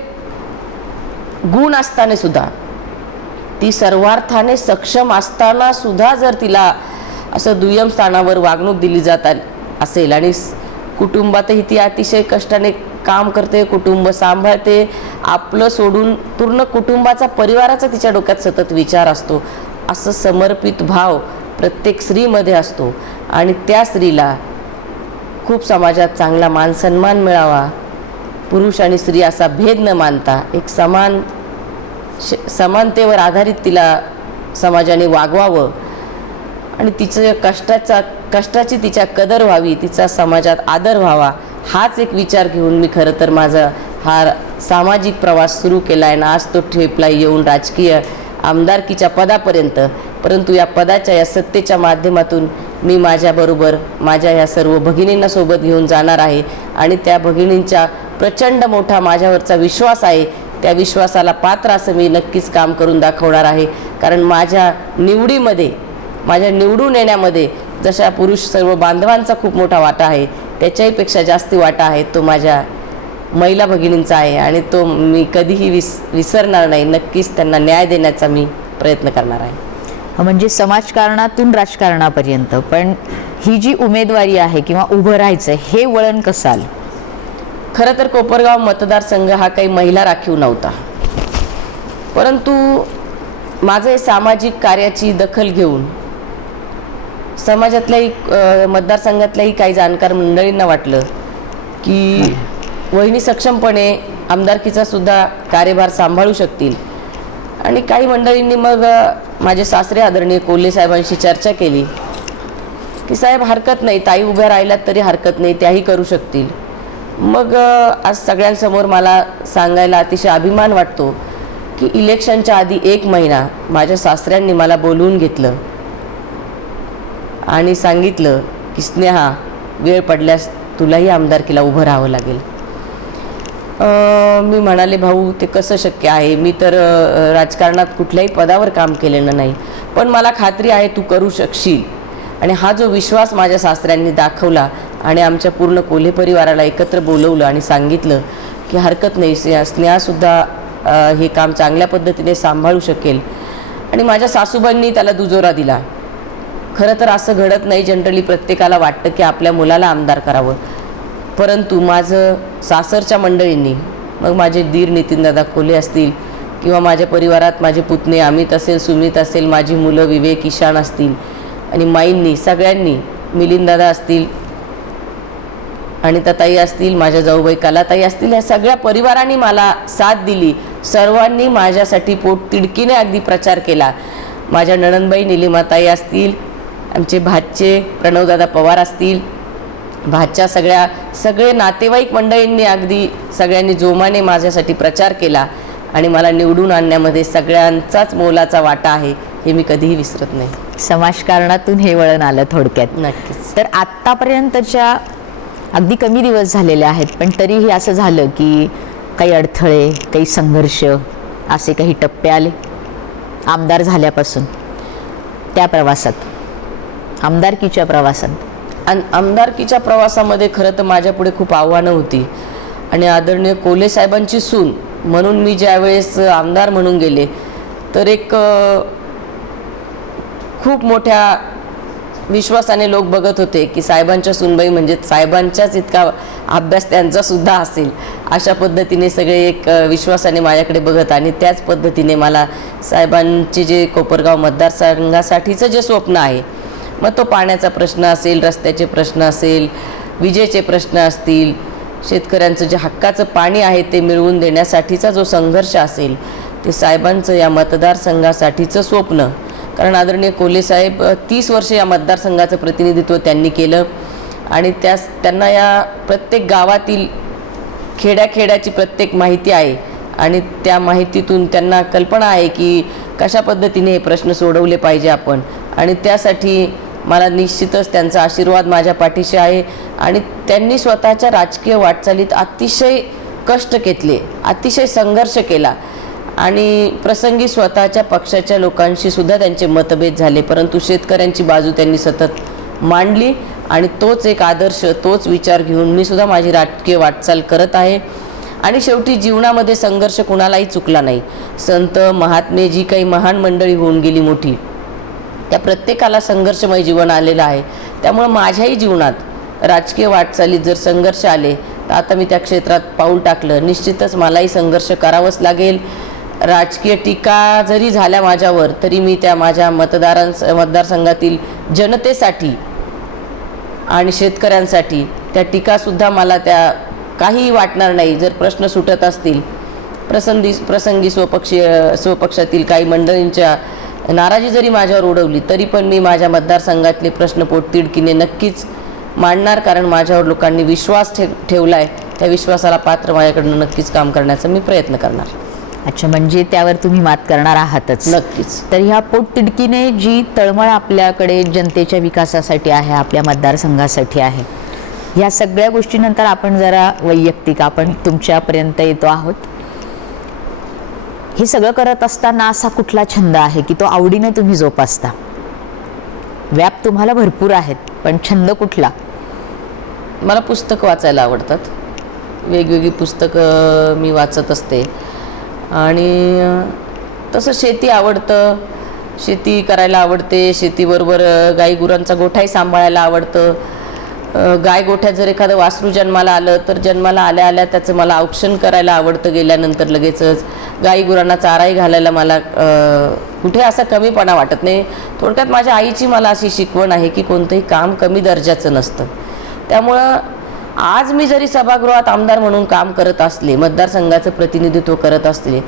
गुण असताना सुद्धा, ती सर्वार्थाने सक्षम असताना सुद्धा जर तिला असं दुय्यम स्थानावर वागणूक दिली जात असेल आणि कुटुंबातही ती अतिशय कष्टाने काम करते, कुटुंब सांभाळते, आपलं सोडून पूर्ण कुटुंबाचा, परिवाराचा तिच्या डोक्यात सतत विचार असतो, असं समर्पित भाव प्रत्येक स्त्रीमध्ये असतो. आणि त्या स्त्रीला खूप समाजात चांगला मान सन्मान मिळावा, पुरुष आणि स्त्री असा भेद न मानता एक समानतेवर आधारित तिला समाजाने वागवावं आणि तिचं कष्टाची तिच्या कदर व्हावी, तिचा समाजात आदर व्हावा, हाच एक विचार घेऊन मी खरं तर माझा हा सामाजिक प्रवास सुरू केला आहे ना. आज तो ठेपला येऊन राजकीय आमदारकीच्या पदापर्यंत. परंतु या पदाच्या, या सत्तेच्या माध्यमातून मी माझ्याबरोबर माझ्या ह्या सर्व भगिनींना सोबत घेऊन जाणार आहे आणि त्या भगिनींच्या प्रचंड मोठा माझ्यावरचा विश्वास आहे. त्या विश्वासाला पात्र असं मी नक्कीच काम करून दाखवणार आहे. कारण माझ्या निवडीमध्ये, माझ्या निवडून येण्यामध्ये जशा पुरुष सर्व बांधवांचा खूप मोठा वाटा आहे, त्याच्याहीपेक्षा जास्त वाटा आहे तो माझ्या महिला भगिनींचा आहे आणि तो मी कधीही विसरणार नाही. नक्कीच त्यांना न्याय देण्याचा मी प्रयत्न करणार आहे. म्हणजे समाजकारणातून राजकारणापर्यंत. पण ही जी उमेदवारी आहे किंवा उभं राहायचं, हे वळण कसं आलं? खरं तर कोपरगाव मतदारसंघ हा काही महिला राखीव नव्हता, परंतु माझं हे सामाजिक कार्याची दखल घेऊन समाजातल्याही मतदारसंघातल्याही काही जाणकार मंडळींना वाटलं की वहिनी सक्षमपणे आमदारकीचा सुद्धा कार्यभार सांभाळू शकतील. आणि काही मंडळींनी मग माझे सासरे आदरणीय कोल्हे साहेबांशी चर्चा केली की साहेब हरकत नाही, ताई उभ्या राहिल्यात तरी हरकत नाही, त्याही करू शकतील. मग आज सगळ्यांसमोर मला सांगायला अतिशय अभिमान वाटतो की इलेक्शनच्या आधी 1 महिना माझ्या सासऱ्यांनी मला बोलवून घेतलं आणि सांगितलं की स्नेहा, वेळ पडल्यास तुलाही आमदारकीला उभं राहावं लागेल. मी म्हणाले, भाऊ ते कसं शक्य आहे, मी तर राजकारणात कुठल्याही पदावर काम केलेलं नाही, पण मला खात्री आहे तू करू शकशील. आणि हा जो विश्वास माझ्या सासऱ्यांनी दाखवला आणि आमच्या पूर्ण कोल्हे परिवाराला एकत्र बोलवलं आणि सांगितलं की हरकत नाही, स्नेहासुद्धा हे काम चांगल्या पद्धतीने सांभाळू शकेल. आणि माझ्या सासूबाईंनी त्याला दुजोरा दिला. खरं तर असं घडत नाही, जनरली प्रत्येकाला वाटतं की आपल्या मुलाला आमदार करावं, परंतु माझं सासरच्या मंडळींनी, मग माझे दीर नितीनदादा कोल्हे असतील किंवा माझ्या परिवारात माझे पुतणे अमित असेल, सुमित असेल, माझी मुलं विवेक, ईशान असतील आणि माईंनी, सगळ्यांनी, मिलिंददादा असतील, अनिताताई असतील, माझ्या जाऊबाई कलाताई असतील, या सगळ्या परिवारांनी मला साथ दिली. सर्वांनी माझ्यासाठी पोटतिडकीने अगदी प्रचार केला. माझ्या नणंदबाई निलिमाताई असतील, आमचे भाचे प्रणवदादा पवार असतील, भाच्या सगळे नातेवाईक मंडळींनी अगदी सगळ्यांनी जोमाने माझ्यासाठी प्रचार केला आणि मला निवडून आणण्यामध्ये सगळ्यांचाच मोलाचा वाटा आहे, हे मी कधीही विसरत नाही. समाजकारणातून हे वळण आलं थोडक्यात. नक्कीच. तर आत्तापर्यंतच्या अगदी कमी दिवस झालेले आहेत, पण तरीही असं झालं की काही अडथळे, काही संघर्ष, असे काही टप्पे आले आमदार झाल्यापासून, त्या प्रवासात, आमदारकीच्या प्रवासात? आमदारकीच्या प्रवासामध्ये खरं तर माझ्यापुढे खूप आव्हानं होती आणि आदरणीय कोल्हे साहेबांची सून म्हणून मी ज्यावेळेस आमदार म्हणून गेले तर एक खूप मोठ्या विश्वासाने लोक बघत होते की साहेबांच्या सूनबाई म्हणजे साहेबांच्याच इतका अभ्यास त्यांचासुद्धा असेल, अशा पद्धतीने सगळे एक विश्वासाने माझ्याकडे बघत. आणि त्याच पद्धतीने मला साहेबांचे जे कोपरगाव मतदारसंघासाठीचं जे स्वप्न आहे, मग तो पाण्याचा प्रश्न असेल, रस्त्याचे प्रश्न असेल, विजेचे प्रश्न असतील, शेतकऱ्यांचं जे हक्काचं पाणी आहे ते मिळवून देण्यासाठीचा जो संघर्ष असेल, ते साहेबांचं या मतदारसंघासाठीचं स्वप्न. कारण आदरणीय कोल्हे साहेब 30 वर्ष या मतदारसंघाचं प्रतिनिधित्व त्यांनी केलं आणि त्यांना या प्रत्येक गावातील खेड्याखेड्याची प्रत्येक माहिती आहे आणि त्या माहितीतून त्यांना कल्पना आहे की कशा पद्धतीने हे प्रश्न सोडवले पाहिजे आपण. आणि त्यासाठी मला निश्चितच त्यांचा आशीर्वाद माझ्या पाठीशी आहे. आणि त्यांनी स्वतःच्या राजकीय वाटचालीत अतिशय कष्ट घेतले, अतिशय संघर्ष केला आणि प्रसंगी स्वतःच्या पक्षाच्या लोकांशी सुद्धा त्यांचे मतभेद झाले, परंतु शेतकऱ्यांची बाजू त्यांनी सतत मांडली आणि तोच एक आदर्श, तोच विचार घेऊन मी सुद्धा माझी राजकीय वाटचाल करत आहे. आणि शेवटी जीवनामध्ये संघर्ष कुणालाही चुकला नाही. संत महात्मे, जी काही महान मंडळी होऊन गेली मोठी, त्या प्रत्येकाला संघर्षमय जीवन आलेलं आहे. त्यामुळे माझ्याही जीवनात राजकीय वाटचालीत जर संघर्ष आले तर आता मी त्या क्षेत्रात पाऊल टाकलं, निश्चितच मलाही संघर्ष करावाच लागेल. राजकीय टीका जरी झाल्या माझ्यावर तरी मी त्या माझ्या मतदारसंघातील जनतेसाठी आणि शेतकऱ्यांसाठी त्या टीकासुद्धा मला त्या काही वाटणार नाही. जर प्रश्न सुटत असतील, प्रसंगी स्वपक्षातील काही मंडळींच्या नाराजी जरी माझ्यावर ओढवली तरी पण मी माझ्या मतदारसंघातले प्रश्न पोटतिडकीने नक्कीच मांडणार, कारण माझ्यावर लोकांनी विश्वास ठेवला आहे. त्या विश्वासाला पात्र माझ्याकडनं नक्कीच काम करण्याचा मी प्रयत्न करणार. अच्छा, म्हणजे त्यावर तुम्ही मात करणार आहातच. नक्कीच. तर ह्या पोटतिडकीने जी तळमळ आपल्याकडे जनतेच्या विकासासाठी आहे, आपल्या मतदारसंघासाठी आहे, ह्या सगळ्या गोष्टीनंतर आपण जरा वैयक्तिक आपण तुमच्यापर्यंत येतो आहोत. हे सगळं करत असताना असा कुठला छंद आहे की तो आवडीने तुम्ही जोपासता? व्याप तुम्हाला भरपूर आहेत, पण छंद कुठला? मला पुस्तकं वाचायला आवडतात. वेगवेगळी पुस्तकं मी वाचत असते. आणि तसं शेती आवडतं, शेती करायला आवडते. शेतीबरोबर गाईगुरांचा गोठाही सांभाळायला आवडतं. गाय गोठ्यात जर एखादं वासरू जन्माला आलं तर जन्माला आल्या आल्या त्याचं मला औक्षण करायला आवडतं. गेल्यानंतर लगेचच गाईगुरांना चाराही घालायला मला कुठे असा कमीपणा वाटत नाही. थोडक्यात माझ्या आईची मला अशी शिकवण आहे की कोणतंही काम कमी दर्जाचं नसतं. त्यामुळं आज मी जरी सभागृहात आमदार म्हणून काम करत असले, मतदारसंघाचं प्रतिनिधित्व करत असले,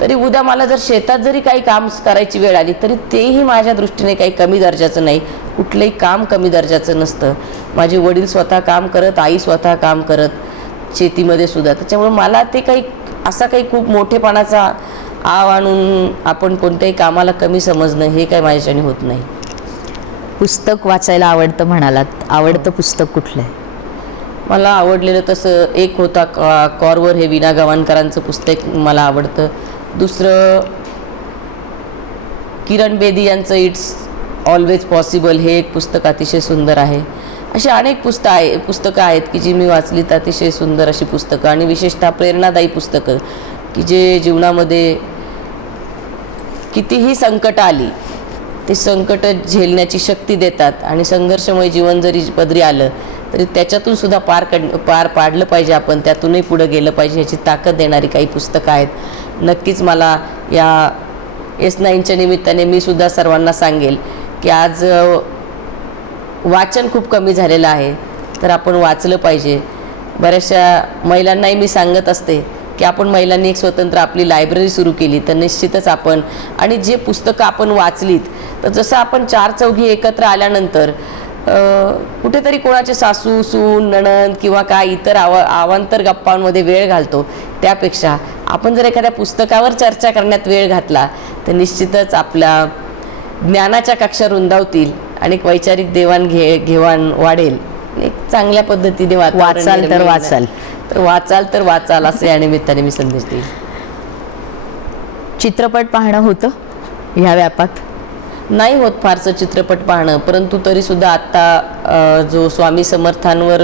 तरी उद्या मला जर शेतात जरी काही काम करायची वेळ आली तरी तेही माझ्या दृष्टीने काही कमी दर्जाचं नाही. कुठलंही काम कमी दर्जाचं नसतं. माझे वडील स्वतः काम करत, आई स्वतः काम करत शेतीमध्ये सुद्धा. त्याच्यामुळे मला ते काही असा काही खूप मोठेपणाचा आव आणून आपण कोणत्याही कामाला कमी समजणं हे काही माझ्याच्याने होत नाही. पुस्तक वाचायला आवडतं म्हणालात, आवडतं पुस्तक कुठलं आहे? मला आवडलेलं तसं एक होता कॉरवर, हे विना गवाणकरांचं पुस्तक मला आवडतं. दुसरं किरण बेदी यांचं इट्स ऑलवेज पॉसिबल, हे एक पुस्तक अतिशय सुंदर आहे. अशी अनेक पुस्तकं आहेत की जी मी वाचली तर अतिशय सुंदर अशी पुस्तकं, आणि विशेषतः प्रेरणादायी पुस्तकं की जे जीवनामध्ये कितीही संकट आली ते संकट झेलण्याची शक्ती देतात. आणि संघर्षमय जीवन जरी पदरी आलं तरी त्याच्यातून सुद्धा पार पाडलं पाहिजे आपण, त्यातूनही पुढं गेलं पाहिजे ह्याची ताकद देणारी काही पुस्तकं आहेत. नक्कीच मला या S9च्या निमित्ताने मी सुद्धा सर्वांना सांगेल की आज वाचन खूप कमी झालेलं आहे, तर आपण वाचलं पाहिजे. बऱ्याचशा महिलांनाही मी सांगत असते की आपण महिलांनी एक स्वतंत्र आपली लायब्ररी सुरू केली तर निश्चितच आपण, आणि जे पुस्तकं आपण वाचलीत तर जसं आपण चार चौघी एकत्र आल्यानंतर कुठेतरी कोणाचे सासू सून नणंद किंवा काय इतर अवांतर गप्पांमध्ये वेळ घालतो, त्यापेक्षा आपण जर एखाद्या पुस्तकावर चर्चा करण्यात वेळ घातला तर निश्चितच आपल्या ज्ञानाच्या कक्षा रुंदावतील आणि एक वैचारिक देवाणघेवाण वाढेल. एक चांगल्या पद्धतीने वाचाल तर वाचाल असं या निमित्ताने मी संदेश देईल. चित्रपट पाहणं होतं ह्या व्यापात? नाही होत फारसं चित्रपट पाहणं, परंतु तरीसुद्धा आत्ता जो स्वामी समर्थांवर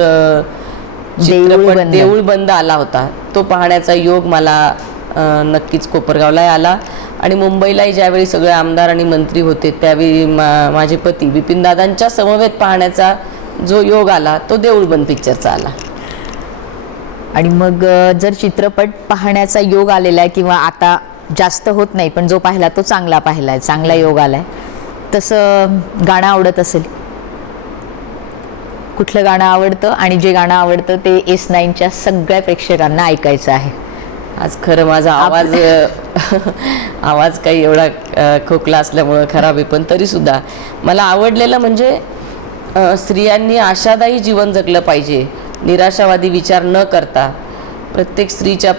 चित्रपट देऊळ बंद आला होता तो पाहण्याचा योग मला नक्कीच कोपरगावलाही आला. आणि मुंबईलाही ज्यावेळी सगळे आमदार आणि मंत्री होते त्यावेळी माझे पती बिपिनदादांच्या समवेत पाहण्याचा जो योग आला तो देऊळ बंद पिक्चरचा आला. आणि मग जर चित्रपट पाहण्याचा योग आलेला आहे किंवा आता जास्त होत नाही पण जो पाहिला तो चांगला पाहिला आहे, चांगला योग आला आहे, तसं गाणं आवडत असेल? कुठलं गाणं आवडतं? आणि जे गाणं आवडतं ते S9च्या सगळ्या प्रेक्षकांना ऐकायचं आहे. आज खरं माझा आवाज काही एवढा खोकला असल्यामुळं खराब आहे, पण तरीसुद्धा मला आवडलेलं म्हणजे स्त्रियांनी आशादायी जीवन जगलं पाहिजे, निराशावादी विचार न करता. प्रत्येक स्त्रीच्या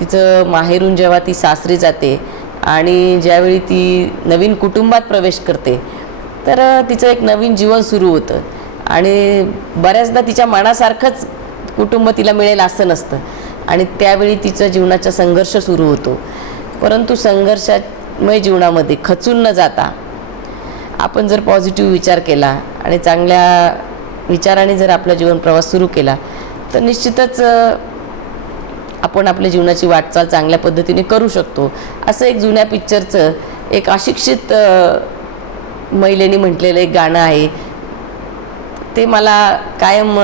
तिचं माहेरून जेव्हा ती सासरी जाते आणि ज्यावेळी ती नवीन कुटुंबात प्रवेश करते तर तिचं एक नवीन जीवन सुरू होतं. आणि बऱ्याचदा तिच्या मनासारखंच कुटुंब तिला मिळेल असं नसतं, आणि त्यावेळी तिचा जीवनाचा संघर्ष सुरू होतो. परंतु संघर्षमय जीवनामध्ये खचून न जाता आपण जर पॉझिटिव्ह विचार केला आणि चांगल्या विचाराने जर आपला जीवन प्रवास सुरू केला तर निश्चितच आपण आपल्या जीवनाची वाटचाल चांगल्या पद्धतीने करू शकतो. असं एक जुन्या पिक्चरचं एक अशिक्षित महिलेने म्हटलेलं एक गाणं आहे, ते मला कायम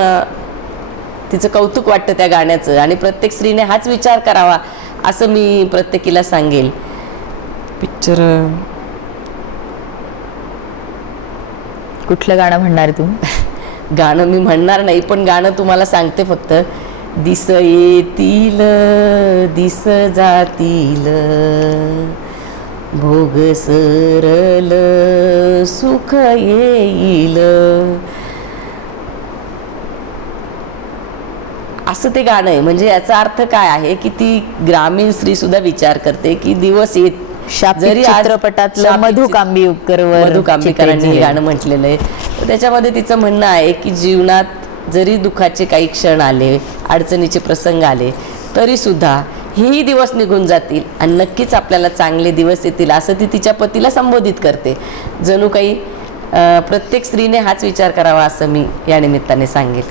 तिचं कौतुक वाटतं त्या गाण्याचं. आणि प्रत्येक स्त्रीने हाच विचार करावा असं मी प्रत्येकीला सांगेल. पिक्चर कुठलं गाणं म्हणणार तुम्ही? गाणं मी म्हणणार नाही, पण गाणं तुम्हाला सांगते फक्त. दिस येतील दिस जातील भोग सरल सुख येईल, असं ते गाणं आहे. म्हणजे याचा अर्थ काय आहे की ती ग्रामीण स्त्री सुद्धा विचार करते की दिवस येत, शापित चित्रपटातलं मधु कांबीकरवर मधु कांबीकरांनी हे गाणं म्हटलेलं आहे. तर त्याच्यामध्ये तिचं म्हणणं आहे की जीवनात जरी दुःखाचे काही क्षण आले, अडचणीचे प्रसंग आले, तरी सुद्धा हेही दिवस निघून जातील आणि नक्कीच आपल्याला चांगले दिवस येतील, असं ती तिच्या पतीला संबोधित करते. जणू काही प्रत्येक स्त्रीने हाच विचार करावा असं मी या निमित्ताने सांगेल.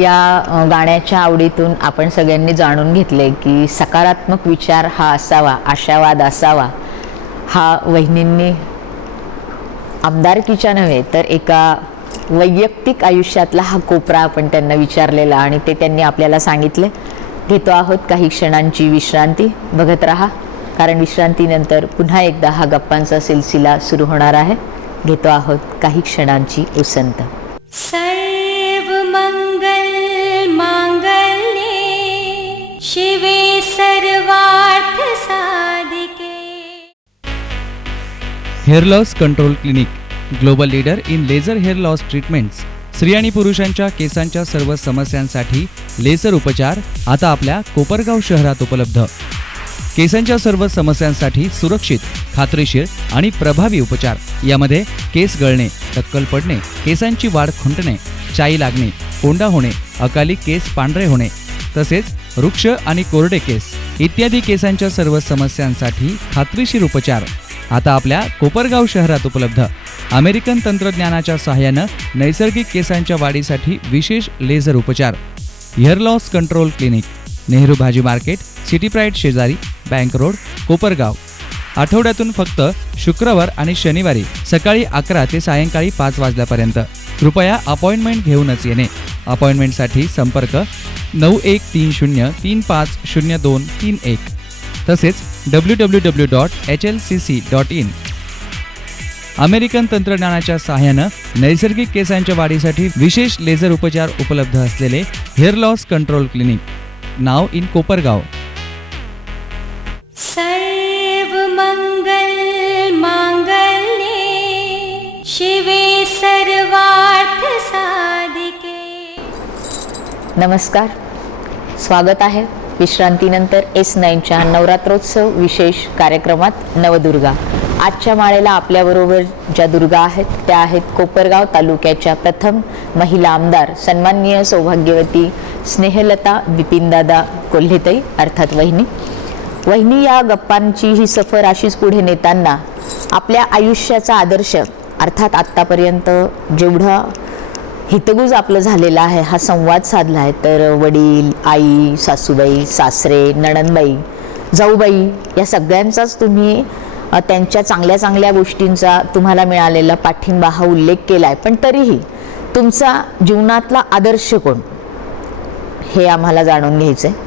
या गाण्याच्या आवडीतून आपण सगळ्यांनी जाणून घेतले की सकारात्मक विचार हा असावा, आशावाद असावा. हा वहिनींनी आमदारकीच्या नव्हे तर एका वैयक्तिक आयुष्यातला हा कोपरा आपण त्यांना विचारलेला आणि ते त्यांनी आपल्याला सांगितले. घेतो आहोत काही क्षणांची विश्रांती. बघत राहा, कारण विश्रांतीनंतर पुन्हा एकदा हा गप्पांचा सिलसिला सुरू होणार आहे. घेतो आहोत काही क्षणांची उसंत. सर्वमंगल मांगल्ये शिवे सर्वार्थ साधिके. Hair loss control clinic, global leader in laser hair loss treatments. स्त्री आणि पुरुषांच्या केसांच्या सर्व समस्यांसाठी लेसर उपचार आता आपल्या कोपरगाव शहरात उपलब्ध. केसांच्या सर्व समस्यांसाठी सुरक्षित, खात्रीशीर आणि प्रभावी उपचार. यामध्ये केस गळणे, टक्कल पडणे, केसांची वाढ खुंटणे, चाई लागणे, कोंडा होणे, अकाली केस पांढरे होणे, तसेच वृक्ष आणि कोरडे केस इत्यादी केसांच्या सर्व समस्यांसाठी खात्रीशीर उपचार आता आपल्या कोपरगाव शहरात उपलब्ध. अमेरिकन तंत्रज्ञानाच्या सहाय्यानं नैसर्गिक केसांच्या वाढीसाठी विशेष लेझर उपचार. Hair loss control clinic, Nehru भाजी मार्केट, सिटी प्राईड शेजारी, बँक रोड, कोपरगाव. आठवड्यातून फक्त शुक्रवार आणि शनिवारी सकाळी 11 ते सायंकाळी 5 वाजल्यापर्यंत. कृपया अपॉइंटमेंट घेऊनच येणे. अपॉइंटमेंटसाठी संपर्क 9130350231 तसेच www.hlcc.in. अमेरिकन तंत्रज्ञानाच्या सहाय्यानं नैसर्गिक केसांच्या वाढीसाठी विशेष लेझर उपचार उपलब्ध असलेले हेअर लॉस कंट्रोल क्लिनिक, नाव इन कोपरगाव. सर्वमंगल मांगल्ये शिवे सर्वार्थ साधिके. नमस्कार, स्वागत आहे विश्रांतीनंतर S9च्या नवरात्रोत्सव विशेष कार्यक्रमात नवदुर्गा. आजच्या माळेला आपल्याबरोबर ज्या दुर्गा आहेत त्या आहेत कोपरगाव तालुक्याच्या प्रथम महिला आमदार सन्माननीय सौभाग्यवती स्नेहलता विपिनदादा कोल्हेताई अर्थात वहिनी. वहिनी या गप्पांची ही सफर अशीच पुढे नेताना आपल्या आयुष्याचा आदर्श अर्थात आत्तापर्यंत जेवढा हितगुज आपलं झालेला आहे हा संवाद साधला आहे. तर वडील, आई, सासूबाई, सासरे, नणंदबाई, जाऊबाई या सगळ्यांचाच तुम्ही त्यांच्या चांगल्या चांगल्या गोष्टींचा तुम्हाला मिळालेला पाठिंबा हा उल्लेख केला आहे. पण तरीही तुमचा जीवनातला आदर्श कोण हे आम्हाला जाणून घ्यायचं आहे.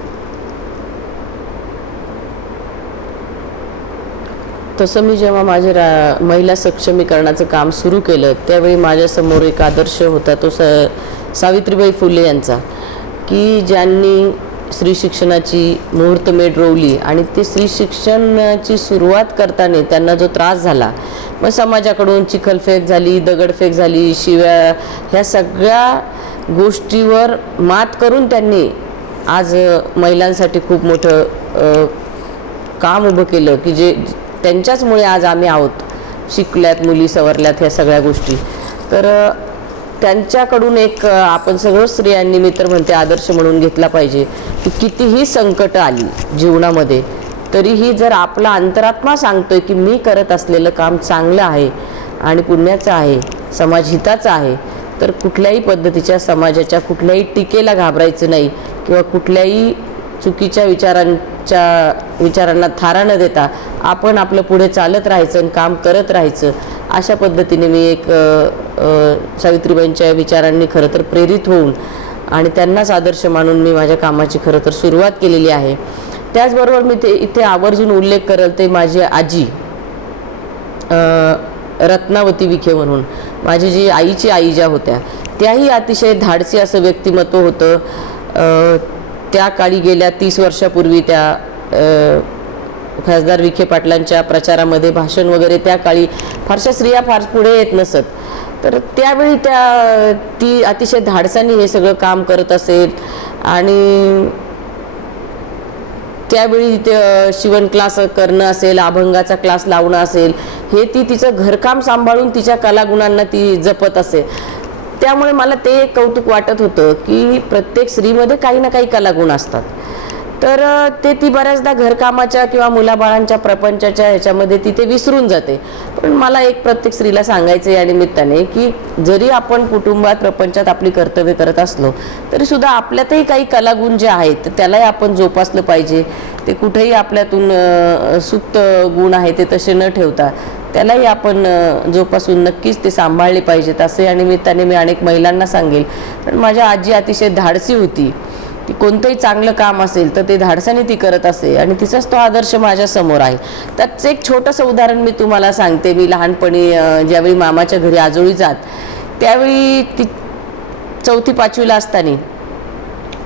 तसं मी जेव्हा माझे महिला सक्षमीकरणाचं काम सुरू केलं त्यावेळी माझ्यासमोर एक आदर्श होता, तो सावित्रीबाई फुले यांचा, की ज्यांनी स्त्री शिक्षणाची मुहूर्तमेढ रोवली आणि ते स्त्री शिक्षणाची सुरुवात करताना त्यांना जो त्रास झाला, मग समाजाकडून चिखलफेक झाली, दगडफेक झाली, शिव्या, ह्या सगळ्या गोष्टीवर मात करून त्यांनी आज महिलांसाठी खूप मोठं काम उभं केलं, की जे त्यांच्याचमुळे आज आम्ही आहोत, शिकल्यात, मुली सवरल्यात, ह्या सगळ्या गोष्टी. तर त्यांच्याकडून एक आपण सगळं स्त्रियांनी मी तर म्हणते आदर्श म्हणून घेतला पाहिजे, की कितीही संकट आली जीवनामध्ये तरीही जर आपला अंतरात्मा सांगतोय की मी करत असलेलं काम चांगलं आहे आणि पुण्याचं आहे, समाजहिताचं आहे, तर कुठल्याही पद्धतीच्या समाजाच्या कुठल्याही टीकेला घाबरायचं नाही किंवा कुठल्याही चुकीच्या विचारांना थारा न देता आपण आपलं पुढे चालत राहायचं आणि काम करत राहायचं. अशा पद्धतीने मी एक सावित्रीबाईंच्या विचारांनी खरं तर प्रेरित होऊन आणि त्यांनाच आदर्श मानून मी माझ्या कामाची खरं तर सुरुवात केलेली आहे. त्याचबरोबर मी ते इथे आवर्जून उल्लेख करेल ते माझी आजी रत्नावती विखे म्हणून, माझी जी आईची आई ज्या होत्या त्याही अतिशय धाडसी असं व्यक्तिमत्व होतं. त्या काळी गेल्या 30 वर्षापूर्वी त्या खासदार विखे पाटलांच्या प्रचारामध्ये भाषण वगैरे त्या काळी फारशा स्त्रिया फार पुढे येत नसत. तर त्यावेळी ती अतिशय धाडसाने हे सगळं काम करत असेल आणि त्यावेळी ते शिवण क्लास करणं असेल, अभंगाचा क्लास लावणं असेल, हे ती तिचं घरकाम सांभाळून तिच्या कलागुणांना ती जपत असे. त्यामुळे मला ते एक कौतुक वाटत होतं की प्रत्येक स्त्रीमध्ये काही ना काही कलागुण असतात. तर ती बऱ्याचदा घरकामाच्या किंवा मुलाबाळांच्या प्रपंचाच्या ह्याच्यामध्ये ती विसरून जाते. पण मला एक प्रत्येक स्त्रीला सांगायचं आहे या निमित्ताने की जरी आपण कुटुंबात प्रपंचात आपली कर्तव्य करत असलो तरी सुद्धा आपल्यातही काही कलागुण जे आहेत तर त्यालाही आपण जोपासलं पाहिजे. ते कुठेही आपल्यातून सुप्त गुण आहे ते तसे न ठेवता त्यालाही आपण जोपासून नक्कीच ते सांभाळले पाहिजेत असे या निमित्ताने मी अनेक महिलांना सांगेल. पण माझ्या आजी अतिशय धाडसी होती. ती कोणतंही चांगलं काम असेल तर ते धाडसाने ती करत असे आणि तिचाच तो आदर्श माझ्या समोर आहे. त्याचं एक छोटंसं उदाहरण मी तुम्हाला सांगते. मी लहानपणी ज्यावेळी मामाच्या घरी आजोळी जात त्यावेळी ती 4वी-5वीला असताना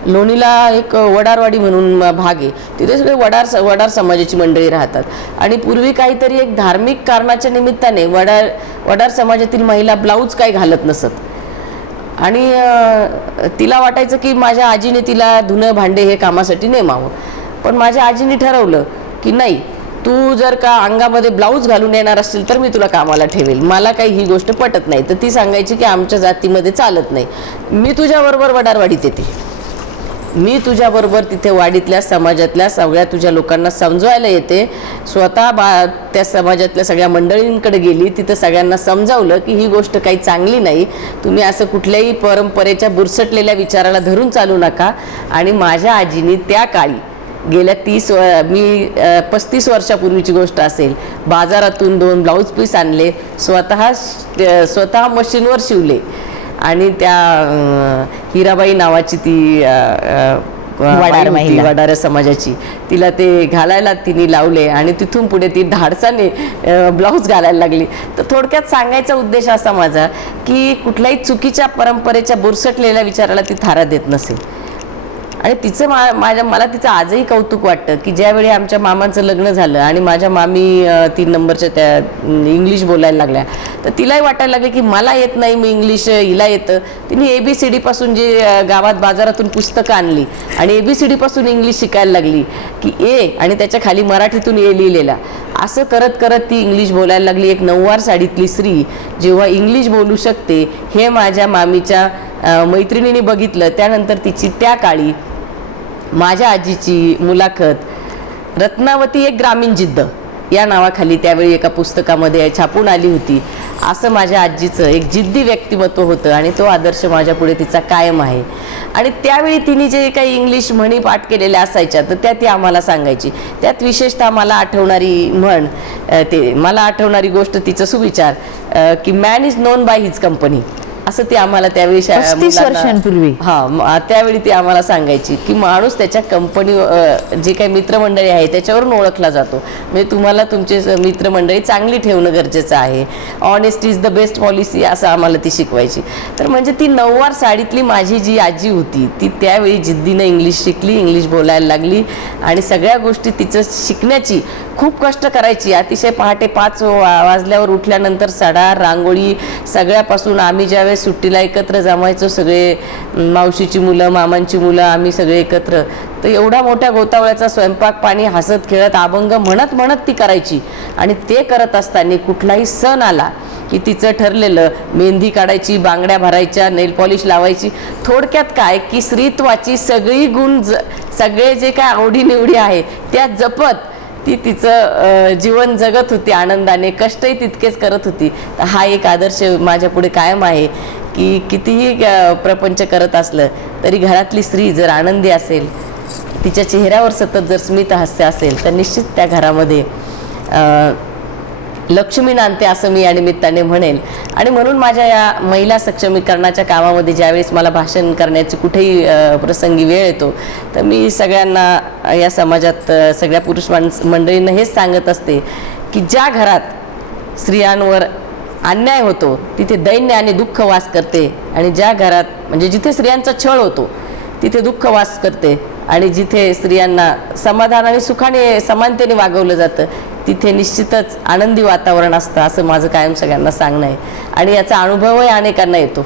लोणीला एक वडारवाडी म्हणून भाग आहे. तिथे सगळे वडार समाजाची मंडळी राहतात आणि पूर्वी काहीतरी एक धार्मिक कारणाच्या निमित्ताने वडार समाजातील महिला ब्लाऊज काही घालत नसत आणि तिला वाटायचं की माझ्या आजीने तिला धुणं भांडे हे कामासाठी नेमावं. पण माझ्या आजीने ठरवलं की नाही, तू जर का अंगामध्ये ब्लाऊज घालून येणार असशील तर मी तुला कामाला ठेवेल. मला काही ही गोष्ट पटत नाही. तर ती सांगायची की आमच्या जातीमध्ये चालत नाही, मी तुझ्याबरोबर वडारवाडीत येते, मी तुझ्याबरोबर तिथे वाडीतल्या समाजातल्या सगळ्या तुझ्या लोकांना समजवायला येते. स्वतः त्या समाजातल्या सगळ्या मंडळींकडे गेली, तिथं सगळ्यांना समजावलं की ही गोष्ट काही चांगली नाही, तुम्ही असं कुठल्याही परंपरेच्या बुरसटलेल्या विचाराला धरून चालू नका. आणि माझ्या आजीनी त्या काळी गेल्या 35 वर्षापूर्वीची गोष्ट असेल, बाजारातून 2 ब्लाऊज पीस आणले, स्वतः मशीनवर शिवले आणि त्या हिराबाई नावाची ती वडार समाजाची तिला ते घालायला तिने लावले आणि तिथून पुढे ती धाडसाने ब्लाऊज घालायला लागली. तर थोडक्यात सांगायचा उद्देश असा माझा की कुठल्याही चुकीच्या परंपरेच्या बुरसटलेल्या विचाराला ती थारा देत नसेल. आणि तिचं मला तिचं आजही कौतुक वाटतं की ज्यावेळी आमच्या मामांचं लग्न झालं आणि माझ्या मामी 3 नंबरच्या त्या इंग्लिश बोलायला लागल्या तर तिलाही वाटायला लागलं की मला येत नाही, मी इंग्लिश हिला येतं. तिने ABCD पासून जे गावात बाजारातून पुस्तकं आणली आणि ABCD पासून इंग्लिश शिकायला लागली की ए आणि त्याच्या खाली मराठीतून ए लिहिलेला. असं करत करत ती इंग्लिश बोलायला लागली. एक नऊवार साडीतली स्त्री जेव्हा इंग्लिश बोलू शकते हे माझ्या मामीच्या मैत्रिणीने बघितलं. त्यानंतर तिची त्या काळी माझ्या आजीची मुलाखत रत्नावती एक ग्रामीण जिद्द या नावाखाली त्यावेळी एका पुस्तकामध्ये छापून आली होती. असं माझ्या आजीचं एक जिद्दी व्यक्तिमत्व होतं आणि तो आदर्श माझ्या पुढे तिचा कायम आहे. आणि त्यावेळी तिने जे काही इंग्लिश म्हणी पाठ केलेल्या असायच्या तर त्या ती आम्हाला सांगायची. त्यात विशेषतः मला आठवणारी गोष्ट तिचा सुविचार की man is known by his company, असं ती आम्हाला त्यावेळी 35 वर्षांपूर्वी त्यावेळी ती आम्हाला सांगायची की माणूस त्याच्या कंपनी जे काही मित्रमंडळी आहे त्याच्यावरून ओळखला जातो. म्हणजे तुम्हाला तुमचे मित्रमंडळी चांगली ठेवणं गरजेचं आहे. Honesty is the best policy असं आम्हाला ती शिकवायची. तर म्हणजे ती नऊवार साडीतली माझी जी आजी होती ती त्यावेळी जिद्दीनं इंग्लिश शिकली, इंग्लिश बोलायला लागली आणि सगळ्या गोष्टी तिचं शिकण्याची खूप कष्ट करायची. अतिशय पहाटे 5 वाजल्यावर उठल्यानंतर सडा रांगोळी सगळ्यापासून आम्ही ज्यावेळेस सुट्टीला एकत्र जमायचो सगळे मावशीची मुलं मामांची मुलं आम्ही सगळे एकत्र, तर एवढा मोठ्या गोतावळ्याचा स्वयंपाक पाणी हसत खेळत अभंग म्हणत ती करायची. आणि ते करत असताना कुठलाही सण आला की तिचं ठरलेलं मेहंदी काढायची, बांगड्या भरायच्या, नेल पॉलिश लावायची. थोडक्यात काय की स्त्रीत्वाची सगळी गुण सगळे जे काय आवडीनिवडी आहे त्या जपत ती तिचं जीवन जगत होती आनंदाने, कष्टही तितकेच करत होती. तर हा एक आदर्श माझ्या पुढे कायम आहे की कितीही प्रपंच करत असलं तरी घरातली स्त्री जर आनंदी असेल, तिच्या चेहऱ्यावर सतत जर स्मित हास्य असेल तर निश्चित त्या घरामध्ये लक्ष्मी नांदते असं मी या निमित्ताने म्हणेल. आणि म्हणून माझ्या या महिला सक्षमीकरणाच्या कामामध्ये ज्यावेळेस मला भाषण करण्याची कुठेही प्रसंगी वेळ येतो तर मी सगळ्यांना या समाजात सगळ्या पुरुष मंडळींना हेच सांगत असते की ज्या घरात स्त्रियांवर अन्याय होतो तिथे दैन्य आणि दुःख वास करते आणि ज्या घरात म्हणजे जिथे स्त्रियांचा छळ होतो तिथे दुःख वास करते आणि जिथे स्त्रियांना समाधानाने सुखाने समानतेने वागवलं जातं तिथे निश्चितच आनंदी वातावरण असतं, असं माझं कायम सगळ्यांना सांगणं आहे. आणि याचा अनुभवही अनेकांना येतो.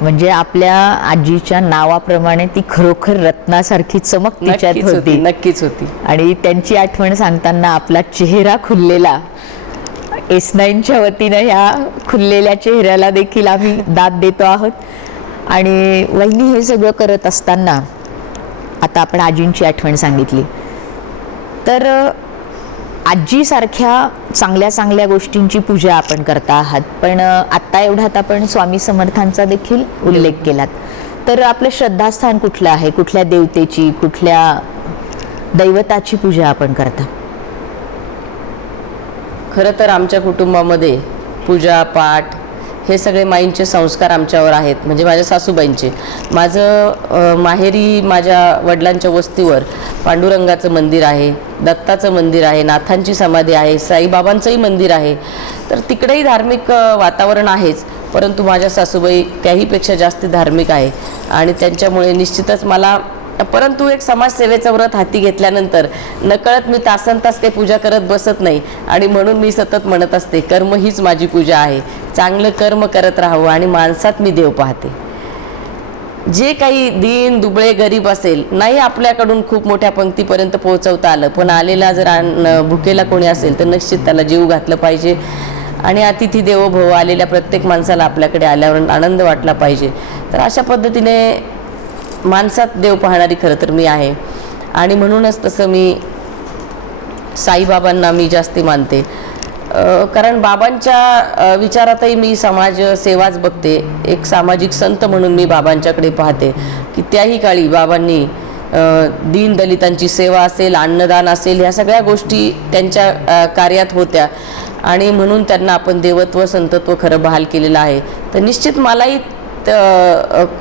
म्हणजे आपल्या आजीच्या नावाप्रमाणे ती खरोखर रत्नासारखी चमक तिच्यात नक्कीच होती, होती. नक्कीच होती. आणि त्यांची आठवण सांगताना आपला चेहरा खुललेला, S9च्या वतीनं ह्या खुललेल्या चेहऱ्याला देखील आम्ही दाद देतो आहोत. आणि वहिनी हे सगळं करत असताना आता आपण आजींची आठवण सांगितली, तर आजीसारख्या चांगल्या चांगल्या गोष्टींची पूजा आपण करता आहात, पण आत्ता एवढ्यात आपण स्वामी समर्थांचा देखील उल्लेख केलात. तर आपलं श्रद्धास्थान कुठलं आहे? कुठल्या देवतेची, कुठल्या दैवताची पूजा आपण करता? खरं तर आमच्या कुटुंबामध्ये पूजा पाठ हे सगळे माईंचे संस्कार आमच्यावर आहेत, म्हणजे माझ्या सासूबाईंचे. माझं माहेरी माझ्या वडिलांच्या वस्तीवर पांडुरंगाचं मंदिर आहे, दत्ताचं मंदिर आहे, नाथांची समाधी आहे, साईबाबांचंही मंदिर आहे. तर तिकडेही धार्मिक वातावरण आहेच, परंतु माझ्या सासूबाई त्याहीपेक्षा जास्त धार्मिक आहे. आणि त्यांच्यामुळे निश्चितच मला, परंतु एक समाजसेवेचं व्रत हाती घेतल्यानंतर नकळत मी तासनतास काही पूजा करत बसत नाही. आणि म्हणून मी सतत म्हणत असते, कर्म हीच माझी पूजा आहे. चांगलं कर्म करत राहावं आणि माणसात मी देव पाहते. जे काही दीन दुबळे गरीब असेल, नाही आपल्याकडून खूप मोठ्या पंक्तीपर्यंत पोहोचवता आलं, पण आलेला जर भुकेला कोणी असेल तर निश्चित त्याला जीव घातलं पाहिजे. आणि अतिथी देवो भव, आलेल्या प्रत्येक माणसाला आपल्याकडे आल्यावर आनंद वाटला पाहिजे. तर अशा पद्धतीने माणसात देव पाहणारी खरं तर मी आहे. आणि म्हणूनच तसं मी साईबाबांना मी जास्ती मानते, कारण बाबांच्या विचारातही मी समाज सेवाच बघते. एक सामाजिक संत म्हणून मी बाबांच्याकडे पाहते की त्याही काळी बाबांनी दीन दलितांची सेवा असेल, अन्नदान असेल, ह्या सगळ्या गोष्टी त्यांच्या कार्यात होत्या. आणि म्हणून त्यांना आपण देवत्व संतत्व खरं बहाल केलेलं आहे. तर निश्चित मलाही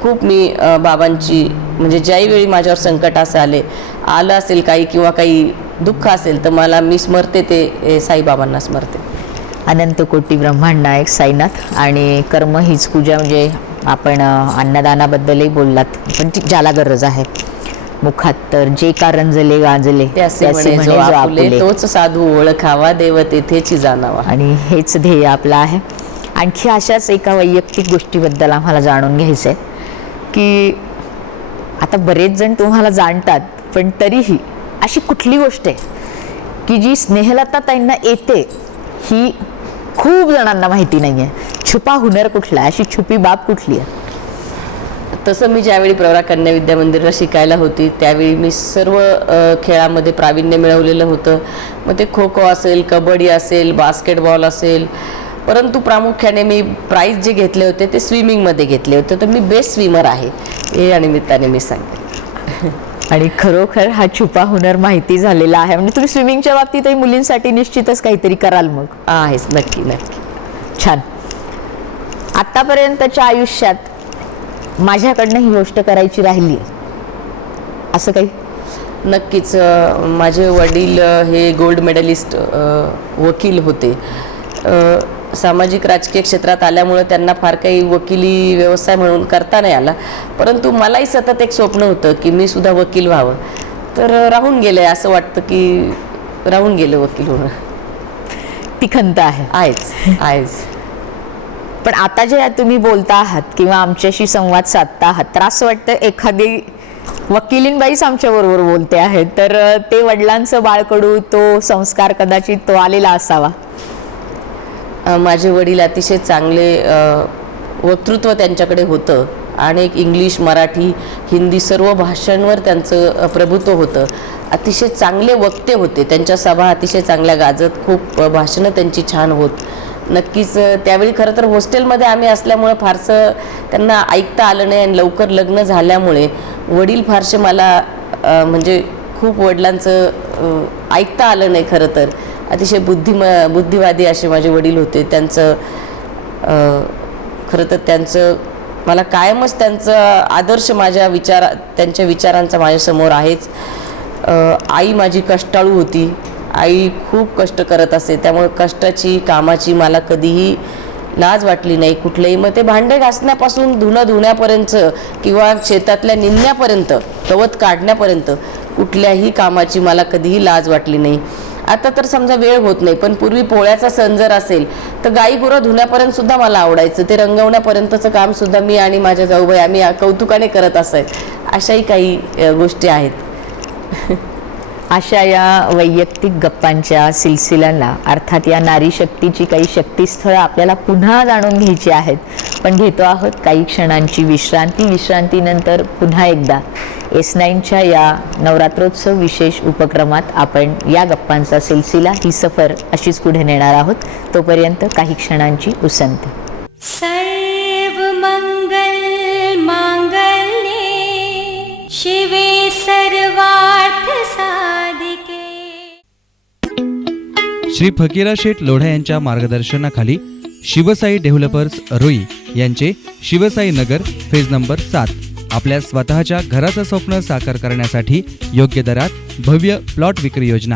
खूप मी बाबांची, म्हणजे ज्याही माझ्यावर संकट असं आलं असेल काही, किंवा काही दुःख असेल, तर मी स्मरते ते साईबाबांना स्मरते. अनंत कोटी ब्रह्मांड नायक साईनाथ. आणि कर्म हीच पूजा, म्हणजे आपण अन्नदानाबद्दलही बोललात, पण ज्याला गरज आहे मुखात तर जे का रंजले गाजले त्याचे म्हणे जो आपुले, तोच साधू ओळखावा, देव तेथेची जाणावा. आणि हेच ध्येय आपलं आहे. आणखी अशाच एका वैयक्तिक गोष्टीबद्दल आम्हाला जाणून घ्यायचं आहे की आता बरेच जण तुम्हाला जाणतात, पण तरीही अशी कुठली गोष्ट आहे की जी स्नेहलता ताईंना येते ही खूप जणांना माहिती नाही आहे? छुपा हुनर कुठला आहे, अशी छुपी बाब कुठली आहे? तसं मी ज्यावेळी प्रवरा कन्या विद्या मंदिरला शिकायला होती त्यावेळी मी सर्व खेळामध्ये प्रावीण्य मिळवलेलं होतं. मग ते खो खो असेल, कबड्डी असेल, बास्केटबॉल असेल, परंतु प्रामुख्याने मी प्राईज जे घेतले होते ते स्विमिंगमध्ये घेतले होते. तर मी बेस्ट स्विमर आहे हे या निमित्ताने मी सांगते. आणि खरोखर हा छुपा हुनर माहिती झालेला आहे. म्हणजे तुम्ही स्विमिंगच्या बाबतीतही मुलींसाठी निश्चितच काहीतरी कराल मग? आहेच, नक्की नक्की. छान. आतापर्यंतच्या आयुष्यात माझ्याकडनं ही गोष्ट करायची राहिली असं काही? नक्कीच. माझे वडील हे गोल्ड मेडलिस्ट वकील होते. सामाजिक राजकीय क्षेत्रात आल्यामुळं त्यांना फार काही वकिली व्यवसाय म्हणून करता नाही आला, परंतु मलाही सतत एक स्वप्न होतं की मी सुद्धा वकील व्हावं. तर राहून गेलं, असं वाटतं की राहून गेलं वकील होणं. ती खंत आहे? आहेच. पण आता जे तुम्ही बोलता आहात किंवा आमच्याशी संवाद साधता आहात, तर असं वाटतं एखादी वकिलीनबाईच आमच्याबरोबर बोलते आहेत. तर ते वडिलांचं बाळकडू तो संस्कार कदाचित तो आलेला असावा. माझे वडील अतिशय चांगले वक्तृत्व त्यांच्याकडे होतं आणि इंग्लिश, मराठी, हिंदी सर्व भाषांवर त्यांचं प्रभुत्व होतं. अतिशय चांगले वक्ते होते. त्यांच्या सभा अतिशय चांगल्या गाजत, खूप भाषणं त्यांची छान होत. नक्कीच त्यावेळी खरं तर हॉस्टेलमध्ये आम्ही असल्यामुळं फारसं त्यांना ऐकता आलं नाही. आणि लवकर लग्न झाल्यामुळे वडील फारसे मला म्हणजे खूप वडिलांचं ऐकता आलं नाही. खरं तर अतिशय बुद्धिवादी असे माझे वडील होते. त्यांचं खरं तर त्यांचं मला कायमच त्यांचा आदर्श त्यांच्या विचारांचा माझ्यासमोर आहेच. आई माझी कष्टाळू होती. आई खूप कष्ट करत असे, त्यामुळे कष्टाची कामाची मला कधीही लाज वाटली नाही कुठलंही. मग ते भांडे घासण्यापासून धुणं धुण्यापर्यंत किंवा शेतातल्या निंदण्यापर्यंत गवत काढण्यापर्यंत कुठल्याही कामाची मला कधीही लाज वाटली नाही. आता तर समजा वेळ होत नाही, पण पूर्वी पोळ्याचा सण जर असेल तर गाई गुरं धुण्यापर्यंत सुद्धा मला आवडायचं. ते रंगवण्यापर्यंतचं काम सुद्धा मी आणि माझ्या जाऊबाई आम्ही कौतुकाने करत असाय. अशाही काही गोष्टी आहेत. अशा या वैयक्तिक गप्पांच्या सिलसिल्याला अर्थात या नारी शक्तीची काही शक्तिस्थळं आपल्याला पुन्हा जाणून घ्यायची आहेत, पण घेतो आहोत काही क्षणांची विश्रांती. विश्रांतीनंतर पुन्हा एकदा S9च्या या नवरात्रोत्सव विशेष उपक्रमात आपण या गप्पांचा सिलसिला, ही सफर अशीच पुढे नेणार आहोत. तोपर्यंत काही क्षणांची उसंत. सर्वमंगल मांगल्ये शिवे सर्वार्थ साधिके. श्री फकीरा शेठ लोढा यांच्या मार्गदर्शनाखाली शिवसाई डेव्हलपर्स रुई यांचे शिवसाई नगर फेज नंबर 7 आपल्या स्वतःच्या घराचं स्वप्न साकार करण्यासाठी योग्य दरात भव्य प्लॉट विक्री योजना.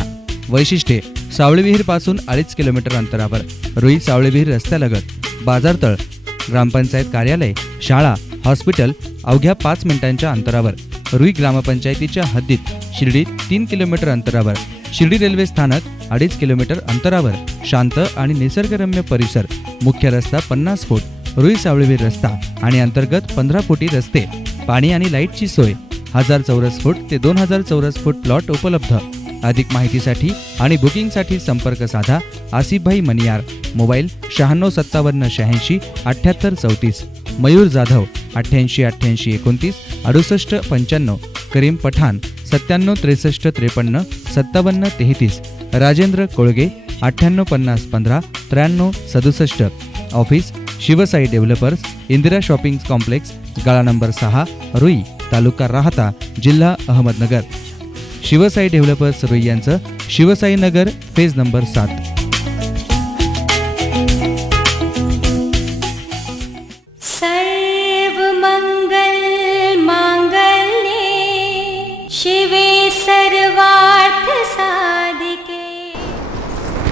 वैशिष्ट्ये: सावळीविहीर पासून 2.5 किलोमीटर अंतरावर, रुई सावळीविहीर रस्त्यालगत, बाजारतळ, ग्रामपंचायत कार्यालय, शाळा, हॉस्पिटल अवघ्या 5 मिनिटांच्या अंतरावर, रुई ग्रामपंचायतीच्या हद्दीत, शिर्डी 3 किलोमीटर अंतरावर, शिर्डी रेल्वे स्थानक 2.5 किलोमीटर अंतरावर, शांत आणि निसर्गरम्य परिसर, मुख्य रस्ता 50 फूट, रुई सावळीविहीर रस्ता आणि अंतर्गत 15 फुटी रस्ते, पाणी आणि लाईटची सोय, 1000 चौरस फूट ते 2000 चौरस फूट प्लॉट उपलब्ध. अधिक माहितीसाठी आणि बुकिंगसाठी संपर्क साधा Asifbhai Maniyar, mobile 96 57 86 78 34, Mayur Jadhav 88 88 29 68 95, Karim Pathan 97 63 53 57 33, Rajendra Kolge 98 50 15 93 67. Office Shivsai developers, Indira shopping complex, गाळा नंबर 6, रुई, तालुका राहता, जिल्हा अहमदनगर. शिवसाई डेव्हलपर्स रुई यांचं शिवसाई नगर फेज नंबर 7. सर्वमंगल मांगल्ये शिवे सर्वार्थ साधिके.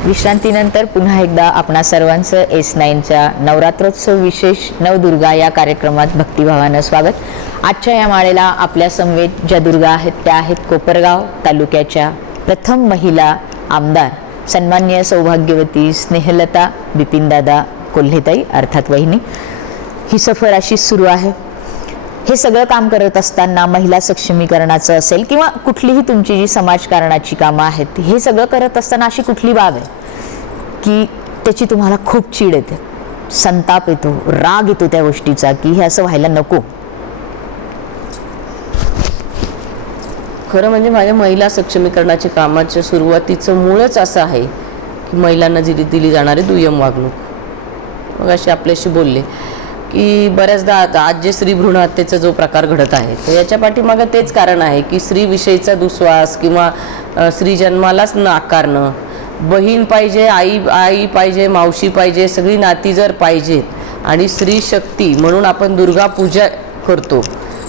विश्रांतीनंतर पुन्हा एकदा आपणा सर्वांचं S9च्या नवरात्रोत्सव विशेष नवदुर्गा या कार्यक्रमात भक्तिभावानं स्वागत. आजच्या या माळेला आपल्या समवेत ज्या दुर्गा आहेत त्या आहेत कोपरगाव तालुक्याच्या प्रथम महिला आमदार सन्माननीय सौभाग्यवती स्नेहलता बिपिनदादा कोल्हेताई अर्थात वहिनी. ही सफर अशी सुरू आहे. हे सगळं काम करत असताना महिला सक्षमीकरणाचं असेल किंवा कुठलीही तुमची जी समाजकारणाची कामं आहेत, हे सगळं करत असताना अशी कुठली बाब आहे की त्याची तुम्हाला खूप चीड येते, संताप येतो, राग येतो त्या गोष्टीचा की हे असं व्हायला नको? खरं म्हणजे माझ्या महिला सक्षमीकरणाच्या कामाच्या सुरुवातीचं मूळच असं आहे की महिलांना दिली जाणारी दुय्यम वागणूक. मग असे आपल्याशी बोलले की बऱ्याचदा आज जे स्त्री भ्रूण हत्येचा जो प्रकार घडत आहे तर याच्या पाठीमागं तेच कारण आहे की स्त्रीविषयीचा दुस्वास किंवा स्त्री जन्मालाच नाकारणं. बहीण पाहिजे, आई पाहिजे, मावशी पाहिजे, सगळी नाती जर पाहिजेत आणि स्त्री शक्ती म्हणून आपण दुर्गा पूजा करतो,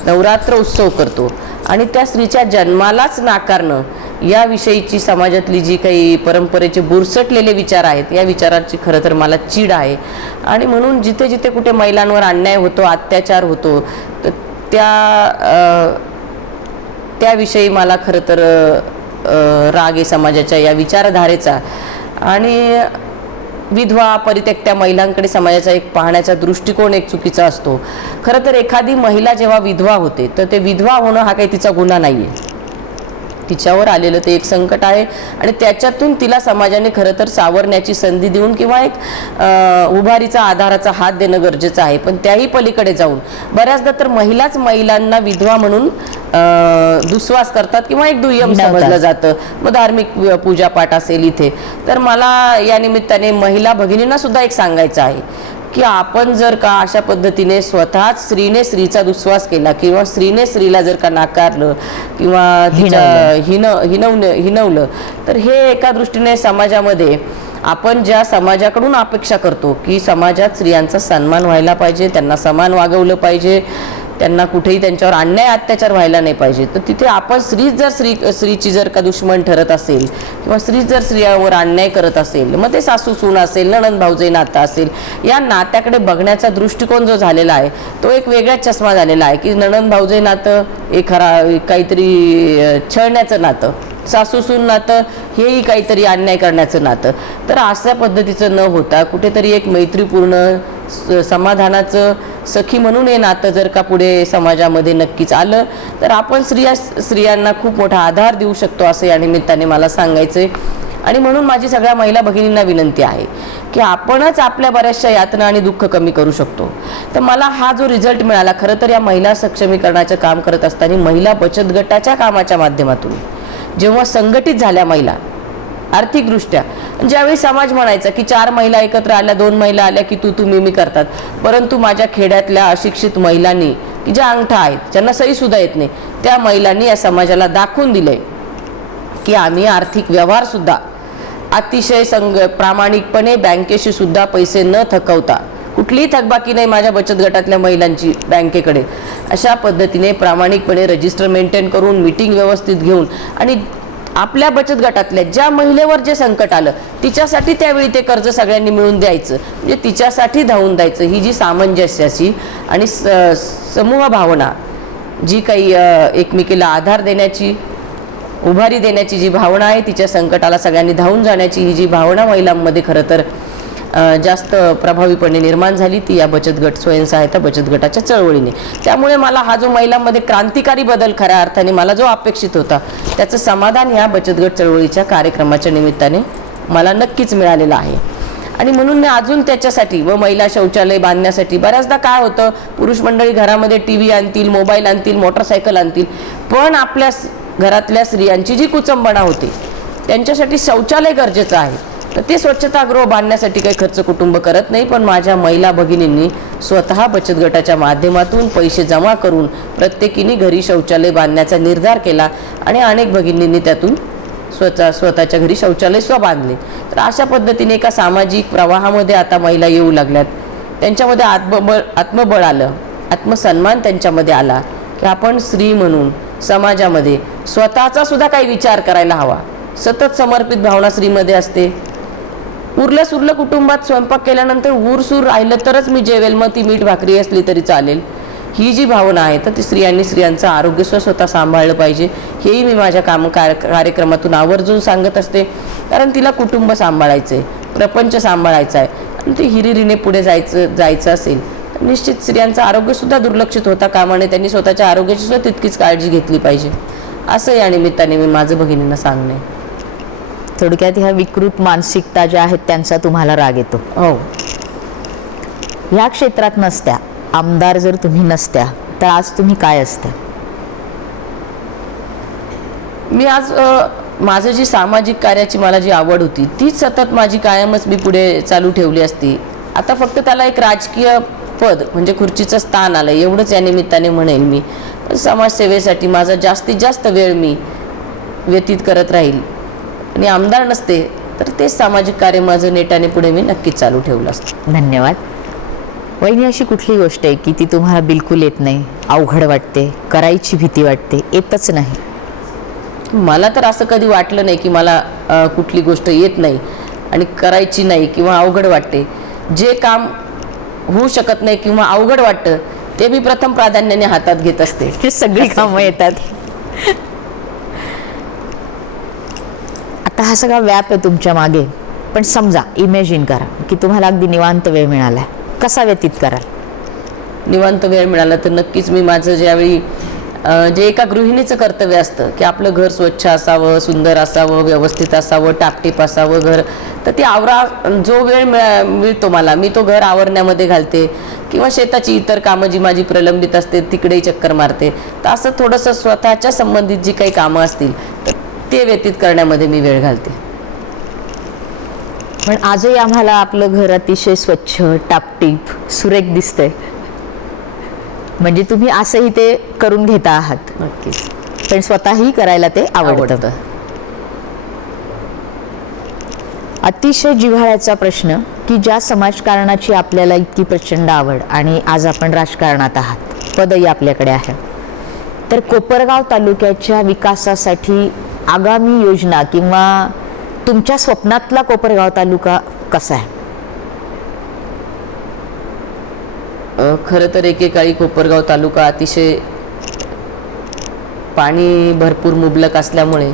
नवरात्र उत्सव करतो आणि त्या स्त्रीच्या जन्मालाच नाकारणं याविषयीची समाजातली जी काही परंपरेचे बुरसटलेले विचार आहेत या विचाराची खरं तर मला चीड आहे. आणि म्हणून जिथे जिथे कुठे महिलांवर अन्याय होतो, अत्याचार होतो तर त्याविषयी मला खरं तर राग आहे समाजाच्या या विचारधारेचा. आणि विधवा परित्यक्त्या महिलांकडे समाजाचा एक पाहण्याचा दृष्टिकोन एक चुकीचा असतो. खरं तर एखादी महिला जेव्हा विधवा होते तर ते विधवा होणं हा काही तिचा गुन्हा नाही आहे, तिच्यावर आलेलं ते एक संकट आहे आणि त्याच्यातून तिला समाजाने खरं तर सावरण्याची संधी देऊन किंवा एक उभारीचा आधाराचा हात देणं गरजेचं आहे. पण त्याही पलीकडे जाऊन बऱ्याचदा तर महिलांना विधवा म्हणून दुस्वास करतात किंवा एक दुय्यम समजलं जातं. मग धार्मिक पूजापाठ असेल इथे तर मला या निमित्ताने महिला भगिनींना सुद्धा एक सांगायचं आहे की आपण जर का अशा पद्धतीने स्वतःच स्त्रीने स्त्रीचा दुस्वास केला किंवा स्त्रीने स्त्रीला जर का नाकारलं किंवा तिच्या हिनवलं तर हे एका दृष्टीने समाजामध्ये आपण ज्या समाजाकडून अपेक्षा करतो की समाजात स्त्रियांचा सन्मान व्हायला पाहिजे, त्यांना समान वागवलं पाहिजे, त्यांना कुठेही त्यांच्यावर अन्याय अत्याचार व्हायला नाही पाहिजे. तर तिथे आपण स्त्रीची जर का दुश्मन ठरत असेल किंवा स्त्री जर स्त्रियावर अन्याय करत असेल, मग ते सासू सून असेल, नणंद भाऊजाई नातं असेल, या नात्याकडे बघण्याचा दृष्टिकोन जो झालेला आहे तो एक वेगळाच चष्मा झालेला आहे की नणंद भाऊजाई नातं एक काहीतरी छळण्याचं नातं, सासू सून नातं हेही काहीतरी अन्याय करण्याचं नातं. तर अशा पद्धतीचं न होता कुठेतरी एक मैत्रीपूर्ण समाधानाचं सखी म्हणून हे नातं जर का पुढे समाजामध्ये नक्कीच आलं तर आपण स्त्रियांना खूप मोठा आधार देऊ शकतो असं या निमित्ताने मला सांगायचंय. आणि म्हणून माझी सगळ्या महिला भगिनींना विनंती आहे की आपणच आपल्या बऱ्याचशा यातना आणि दुःख कमी करू शकतो. तर मला हा जो रिझल्ट मिळाला, खरं तर या महिला सक्षमीकरणाचं काम करत असताना महिला बचत गटाच्या कामाच्या माध्यमातून जेव्हा संघटित झाल्या महिला आर्थिकदृष्ट्या, ज्यावेळी समाज म्हणायचा की 4 महिला एकत्र आल्या, 2 महिला आल्या की तू मी करतात, परंतु माझ्या खेड्यातल्या अशिक्षित महिलांनी की ज्या अंगठा आहेत, ज्यांना सही सुद्धा येत नाही, त्या महिलांनी या समाजाला दाखवून दिलंय की आम्ही आर्थिक व्यवहार सुद्धा अतिशय प्रामाणिकपणे बँकेशी सुद्धा पैसे न थकवता, कुठलीही थकबाकी नाही माझ्या बचत गटातल्या महिलांची बँकेकडे, अशा पद्धतीने प्रामाणिकपणे रजिस्टर मेंटेन करून मीटिंग व्यवस्थित घेऊन आणि आपल्या बचत गटातल्या ज्या महिलेवर जे संकट आलं तिच्यासाठी त्यावेळी ते कर्ज सगळ्यांनी मिळून द्यायचं, म्हणजे तिच्यासाठी धावून द्यायचं. ही जी सामंजस्याची आणि समूह भावना, जी काही एकमेकीला आधार देण्याची, उभारी देण्याची जी भावना आहे, तिच्या संकटाला सगळ्यांनी धावून जाण्याची ही जी भावना महिलांमध्ये खरं तर जास्त प्रभावीपणे निर्माण झाली, ती या बचत गट स्वयंसहायता बचत गटाच्या चळवळीने. त्यामुळे मला हा जो महिलांमध्ये क्रांतिकारी बदल खऱ्या अर्थाने मला जो अपेक्षित होता त्याचं समाधान ह्या बचत गट चळवळीच्या कार्यक्रमाच्या निमित्ताने मला नक्कीच मिळालेलं आहे. आणि म्हणून मी अजून त्याच्यासाठी व महिला शौचालय बांधण्यासाठी, बऱ्याचदा काय होतं पुरुष मंडळी घरामध्ये TV आणतील, मोबाईल आणतील, मोटरसायकल आणतील, पण आपल्या घरातल्या स्त्रियांची जी कुचंबणा होते त्यांच्यासाठी शौचालय गरजेचं आहे. तर ते स्वच्छतागृह बांधण्यासाठी काही खर्च कुटुंब करत नाही, पण माझ्या महिला भगिनींनी स्वतः बचत गटाच्या माध्यमातून पैसे जमा करून प्रत्येकीने घरी शौचालय बांधण्याचा निर्धार केला आणि अनेक भगिनींनी त्यातून स्वतःच्या घरी शौचालय बांधले. तर अशा पद्धतीने एका सामाजिक प्रवाहामध्ये आता महिला येऊ लागल्यात. त्यांच्यामध्ये आत्मबळ आलं, आत्मसन्मान त्यांच्यामध्ये आला की आपण स्त्री म्हणून समाजामध्ये स्वतःचा सुद्धा काही विचार करायला हवा. सतत समर्पित भावना स्त्रीमध्ये असते. उरलं सुरलं कुटुंबात स्वयंपाक केल्यानंतर उरसूर राहिलं तरच मी जेवेल, मग ती मीठ भाकरी असली तरी चालेल, ही जी भावना आहे तर ती स्त्रियांचं आरोग्य स्वतः सांभाळलं पाहिजे. हेही मी माझ्या कार्यक्रमातून आवर्जून सांगत असते, कारण तिला कुटुंब सांभाळायचं आहे, प्रपंच सांभाळायचा आहे आणि ते हिरिरीने पुढे जायचं असेल तर निश्चित स्त्रियांचं आरोग्यसुद्धा दुर्लक्षित होता कामा नये. त्यांनी स्वतःच्या आरोग्याची सुद्धा तितकीच काळजी घेतली पाहिजे, असं या निमित्ताने मी माझं भगिनींना सांगणे. थोडक्यात ह्या विकृत मानसिकता ज्या आहेत त्यांचा तुम्हाला राग येतो. हो, ह्या क्षेत्रात नसत्या, आमदार जर तुम्ही नसत्या तर आज तुम्ही काय असत्या? मी आज माझं जी सामाजिक कार्याची मला जी आवड होती तीच सतत माझी कायमच मी पुढे चालू ठेवली असती. आता फक्त त्याला एक राजकीय पद म्हणजे खुर्चीचं स्थान आलं एवढंच या निमित्ताने म्हणेल मी. समाजसेवेसाठी माझा जास्तीत जास्त वेळ मी व्यतीत करत राहील आणि आमदार नसते तर तेच सामाजिक कार्य माझं नेटाने पुढे मी नक्कीच चालू ठेवलं असतं. धन्यवाद. वहिनी, अशी कुठली गोष्ट आहे की ती तुम्हाला बिलकुल येत नाही, अवघड वाटते, करायची भीती वाटते, येतच नाही? मला तर असं कधी वाटलं नाही की मला कुठली गोष्ट येत नाही आणि करायची नाही किंवा अवघड वाटते. जे काम होऊ शकत नाही किंवा अवघड वाटतं ते मी प्रथम प्राधान्याने हातात घेत असते. ही सगळी कामं येतात. आता हा सगळा व्याप आहे तुमच्या मागे, पण समजा इमॅजिन करा की तुम्हाला अगदी निवांत वेळ मिळाला, कसा व्यतीत कराल? निवांत वेळ मिळाला तर नक्कीच मी माझं ज्यावेळी जे एका गृहिणीचं कर्तव्य असतं की आपलं घर स्वच्छ असावं, सुंदर असावं, व्यवस्थित असावं, टापटीप असावं घर, तर ते जो वेळ मिळतो मला मी तो घर आवरण्यामध्ये घालते किंवा शेताची इतर कामं जी माझी प्रलंबित असते तिकडेही चक्कर मारते. तर असं थोडंसं स्वतःच्या संबंधित जी काही कामं असतील तर ते व्यतीत करण्यामध्ये मी वेळ घालते. पण आजही आम्हाला आपलं घर अतिशय स्वच्छ, टापटीप, सुरेख दिसतंय, म्हणजे तुम्ही असंही ते करून घेता आहात. नक्कीच. पण स्वतःही करायला ते आवडतं. अतिशय जिव्हाळ्याचा प्रश्न की ज्या समाजकारणाची आपल्याला इतकी प्रचंड आवड आणि आज आपण राजकारणात आहात, पदही आपल्याकडे आहे. तर कोपरगाव तालुक्याच्या विकासासाठी आगामी योजना किंवा तुमच्या स्वप्नातला कोपरगाव तालुका कसा आहे? खरं तर एकेकाळी कोपरगाव तालुका अतिशय पाणी भरपूर मुबलक असल्यामुळे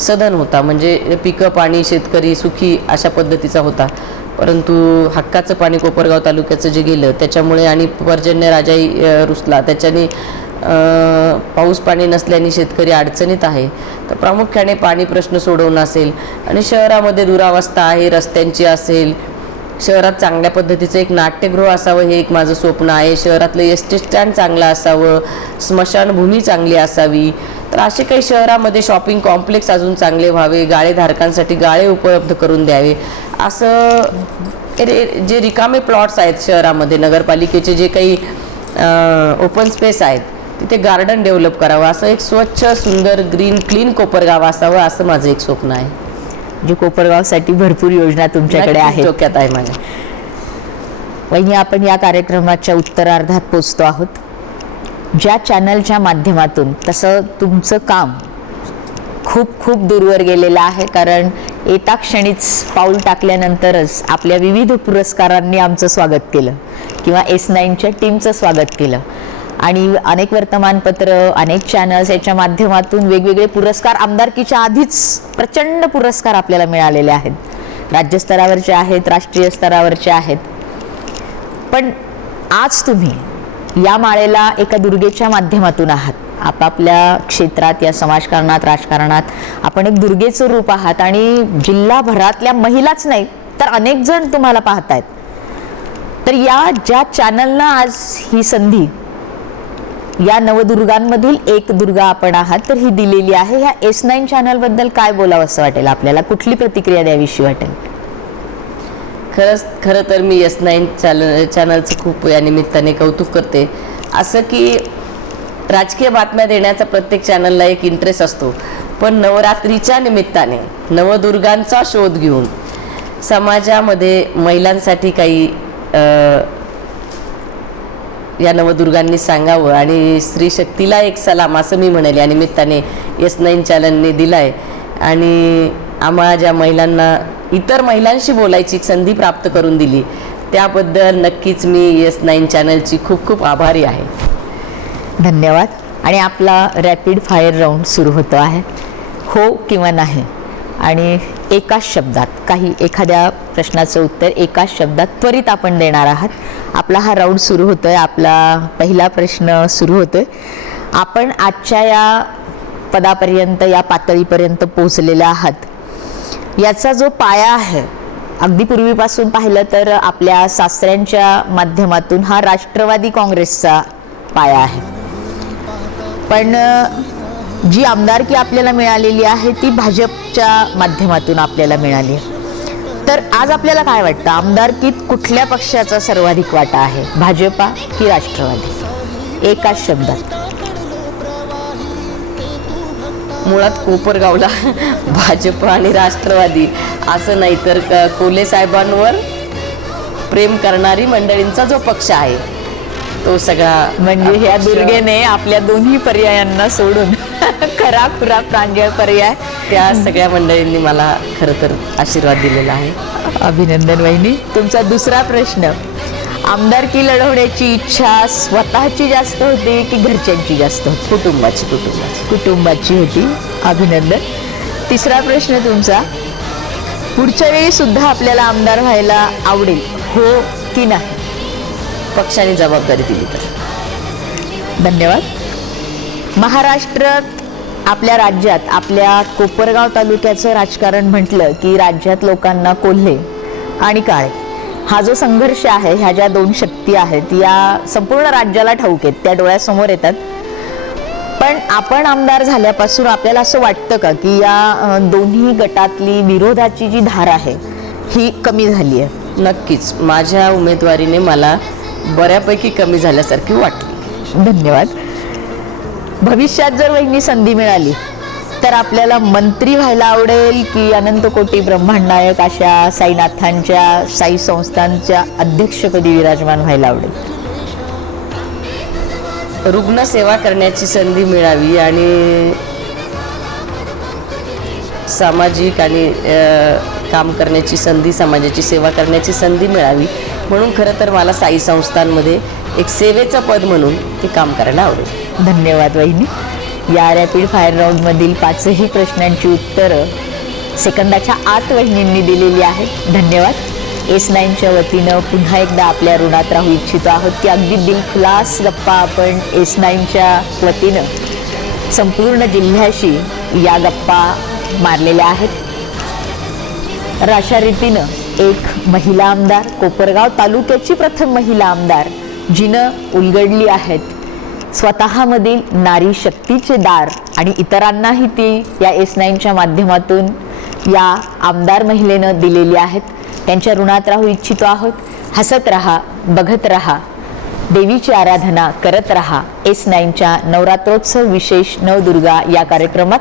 सधन होता, म्हणजे पिकं पाणी शेतकरी सुखी अशा पद्धतीचा होता. परंतु हक्काचं पाणी कोपरगाव तालुक्याचं जे गेलं त्याच्यामुळे आणि पर्जन्य राजाही रुसला, त्याच्याने पाऊस पाणी नसल्याने शेतकरी अडचणीत आहे. तर प्रामुख्याने पाणी प्रश्न सोडवणं असेल आणि शहरामध्ये दुरावस्था आहे रस्त्यांची असेल, शहरात चांगल्या पद्धतीचं एक नाट्यगृह असावं हे एक माझं स्वप्न आहे. शहरातलं एस.टी. स्टँड चांगलं असावं, स्मशानभूमी चांगली असावी. तर असे काही शहरामध्ये शॉपिंग कॉम्प्लेक्स अजून चांगले व्हावे, गाळेधारकांसाठी गाळे उपलब्ध करून द्यावे. असं जे रिकामे प्लॉट्स आहेत शहरामध्ये, नगरपालिकेचे जे काही ओपन स्पेस आहेत तिथे गार्डन डेव्हलप करावं, असं एक स्वच्छ सुंदर ग्रीन क्लीन कोपरगाव असावं असं माझं एक स्वप्न आहे. जे कोपरगावसाठी भरपूर योजना तुमच्याकडे आहेत. डोक्यात आहे माझ्या. वहिनी, आपण या कार्यक्रमाच्या उत्तरार्धात पोचतो आहोत. ज्या चॅनलच्या माध्यमातून तसं तुमचं काम खूप खूप दूरवर गेलेलं आहे, कारण येता क्षणीच पाऊल टाकल्यानंतरच आपल्या विविध पुरस्कारांनी आमचं स्वागत केलं किंवा S9च्या टीमचं स्वागत केलं आणि अनेक वर्तमानपत्र, अनेक चॅनल्स याच्या माध्यमातून वेगवेगळे पुरस्कार, आमदारकीच्या आधीच प्रचंड पुरस्कार आपल्याला मिळालेले आहेत. राज्यस्तरावरचे आहेत, राष्ट्रीय स्तरावरचे आहेत. पण आज तुम्ही या माळेला एका दुर्गेच्या माध्यमातून आहात. आपापल्या क्षेत्रात, या समाजकारणात, राजकारणात आपण एक दुर्गेचं रूप आहात आणि जिल्हाभरातल्या महिलाच नाही तर अनेक जण तुम्हाला पाहतायत. तर या ज्या चॅनलना आज ही संधी, या नवदुर्गांमधील एक दुर्गा आपण आहात, तर ही दिलेली आहे. ह्या S9 चॅनलबद्दल काय बोलावं असं वाटेल आपल्याला? कुठली प्रतिक्रिया द्यावीशी वाटेल? खरं तर मी S9 चॅनलचं खूप या निमित्ताने कौतुक करते. असं की राजकीय बातम्या देण्याचा प्रत्येक चॅनलला एक इंटरेस्ट असतो, पण नवरात्रीच्या निमित्ताने नवदुर्गांचा शोध घेऊन समाजामध्ये महिलांसाठी काही या नवदुर्गांनी सांगावं आणि स्त्री शक्तीला एक सलाम असं मी म्हणेल या निमित्ताने S9 चॅनलने दिलाय. आणि आम्हा ज्या महिलांना इतर महिलांशी राहायची संधी प्राप्त करून दिली त्याबद्दल नक्कीच मी S9 चॅनलची खूप खूप आभारी आहे. धन्यवाद. आणि आपला रॅपिड फायर राऊंड सुरू होतो आहे. हो किंवा नाही, आणि एकाच शब्दात एखाद्या प्रश्नाचं उत्तर एकाच शब्दात त्वरित आपण देणार आहात. आपला हा राऊंड सुरू होतोय. आपला पहिला प्रश्न सुरू होतोय. आपण आजच्या या पदापर्यंत, या पातळीपर्यंत पोहोचलेला आहात, याचा जो पाया आहे, अगदी पूर्वीपासून पाहिलं तर आपल्या सासऱ्यांच्या माध्यमातून हा राष्ट्रवादी काँग्रेसचा पाया आहे. पण जी आमदारकी आपल्याला मिळालेली आहे ती भाजपच्या माध्यमातून आपल्याला मिळाली आहे. तर आज आपल्याला काय वाटतं, आमदारकीत कुठल्या पक्षाचा सर्वाधिक वाटा आहे, भाजपा की राष्ट्रवादी? एकाच शब्दात. मुळात कोपरगावला भाजप आणि राष्ट्रवादी असं नाही तर कोल्हे साहेबांवर प्रेम करणारी मंडळींचा जो पक्ष आहे तो सगळा, म्हणजे ह्या दुर्गेने आपल्या दोन्ही पर्यायांना सोडून खराखुरा प्रांजळ पर्याय त्या सगळ्या मंडळींनी मला खरं तर आशीर्वाद दिलेला आहे. अभिनंदन वहिनी. तुमचा दुसरा प्रश्न, आमदारकी लढवण्याची इच्छा स्वतःची जास्त होती की घरच्यांची जास्त होती? कुटुंबाची होती. अभिनंदन. तिसरा प्रश्न तुमचा, पुढच्या वेळी सुद्धा आपल्याला आमदार व्हायला आवडेल, हो की नाही? पक्षाने जबाबदारी दिली तर. धन्यवाद. महाराष्ट्रात, आपल्या राज्यात, आपल्या कोपरगाव तालुक्याचं राजकारण म्हटलं की राज्यात लोकांना कोल्हे आणि काळे हा जो संघर्ष आहे, ह्या ज्या दोन शक्ती आहेत या संपूर्ण राज्याला ठाऊक आहेत, त्या डोळ्यासमोर येतात. पण आपण आमदार झाल्यापासून आपल्याला असं वाटतं का की या दोन्ही गटातली विरोधाची जी धार आहे ही कमी झाली आहे? नक्कीच माझ्या उमेदवारीने मला बऱ्यापैकी कमी झाल्यासारखी वाटली. धन्यवाद. भविष्यात जर वहिनी संधी मिळाली तर आपल्याला मंत्री व्हायला आवडेल की अनंत कोटी ब्रह्मांड नायक अशा साईनाथांच्या, साई संस्थांच्या अध्यक्षपदी विराजमान व्हायला आवडेल? रुग्णसेवा करण्याची संधी मिळावी आणि सामाजिक आणि काम करण्याची संधी, समाजाची सेवा करण्याची संधी मिळावी म्हणून खरं तर मला साई संस्थांमध्ये एक सेवेचं पद म्हणून ते काम करायला आवडेल. धन्यवाद वहिनी. या रॅपिड फायर राऊंडमधील 5ही प्रश्नांची उत्तरं सेकंदाच्या आत वहिनींनी दिलेली आहेत. धन्यवाद. S9च्या वतीनं पुन्हा एकदा आपल्या ऋणात राहू इच्छितो आहोत की अगदी दिलखुलास गप्पा आपण S9च्या वतीनं संपूर्ण जिल्ह्याशी या गप्पा मारलेल्या आहेत. तर अशा रीतीनं एक महिला आमदार, कोपरगाव तालुक्याची प्रथम महिला आमदार जिनं उलगडली आहेत स्वतःमधील नारी शक्तीचे दार आणि इतरांनाही ती या S9च्या माध्यमातून या आमदार महिलेनं दिलेली आहेत. त्यांच्या ऋणात राहू इच्छितो आहोत. हसत रहा, बघत रहा, देवीची आराधना करत रहा. S9च्या नवरात्रोत्सव विशेष नवदुर्गा या कार्यक्रमात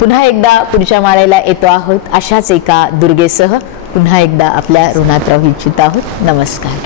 पुन्हा एकदा पुढच्या माळेला येतो आहोत. अशाच एका दुर्गेसह पुन्हा एकदा आपल्या ऋणात राहू इच्छित आहोत. नमस्कार.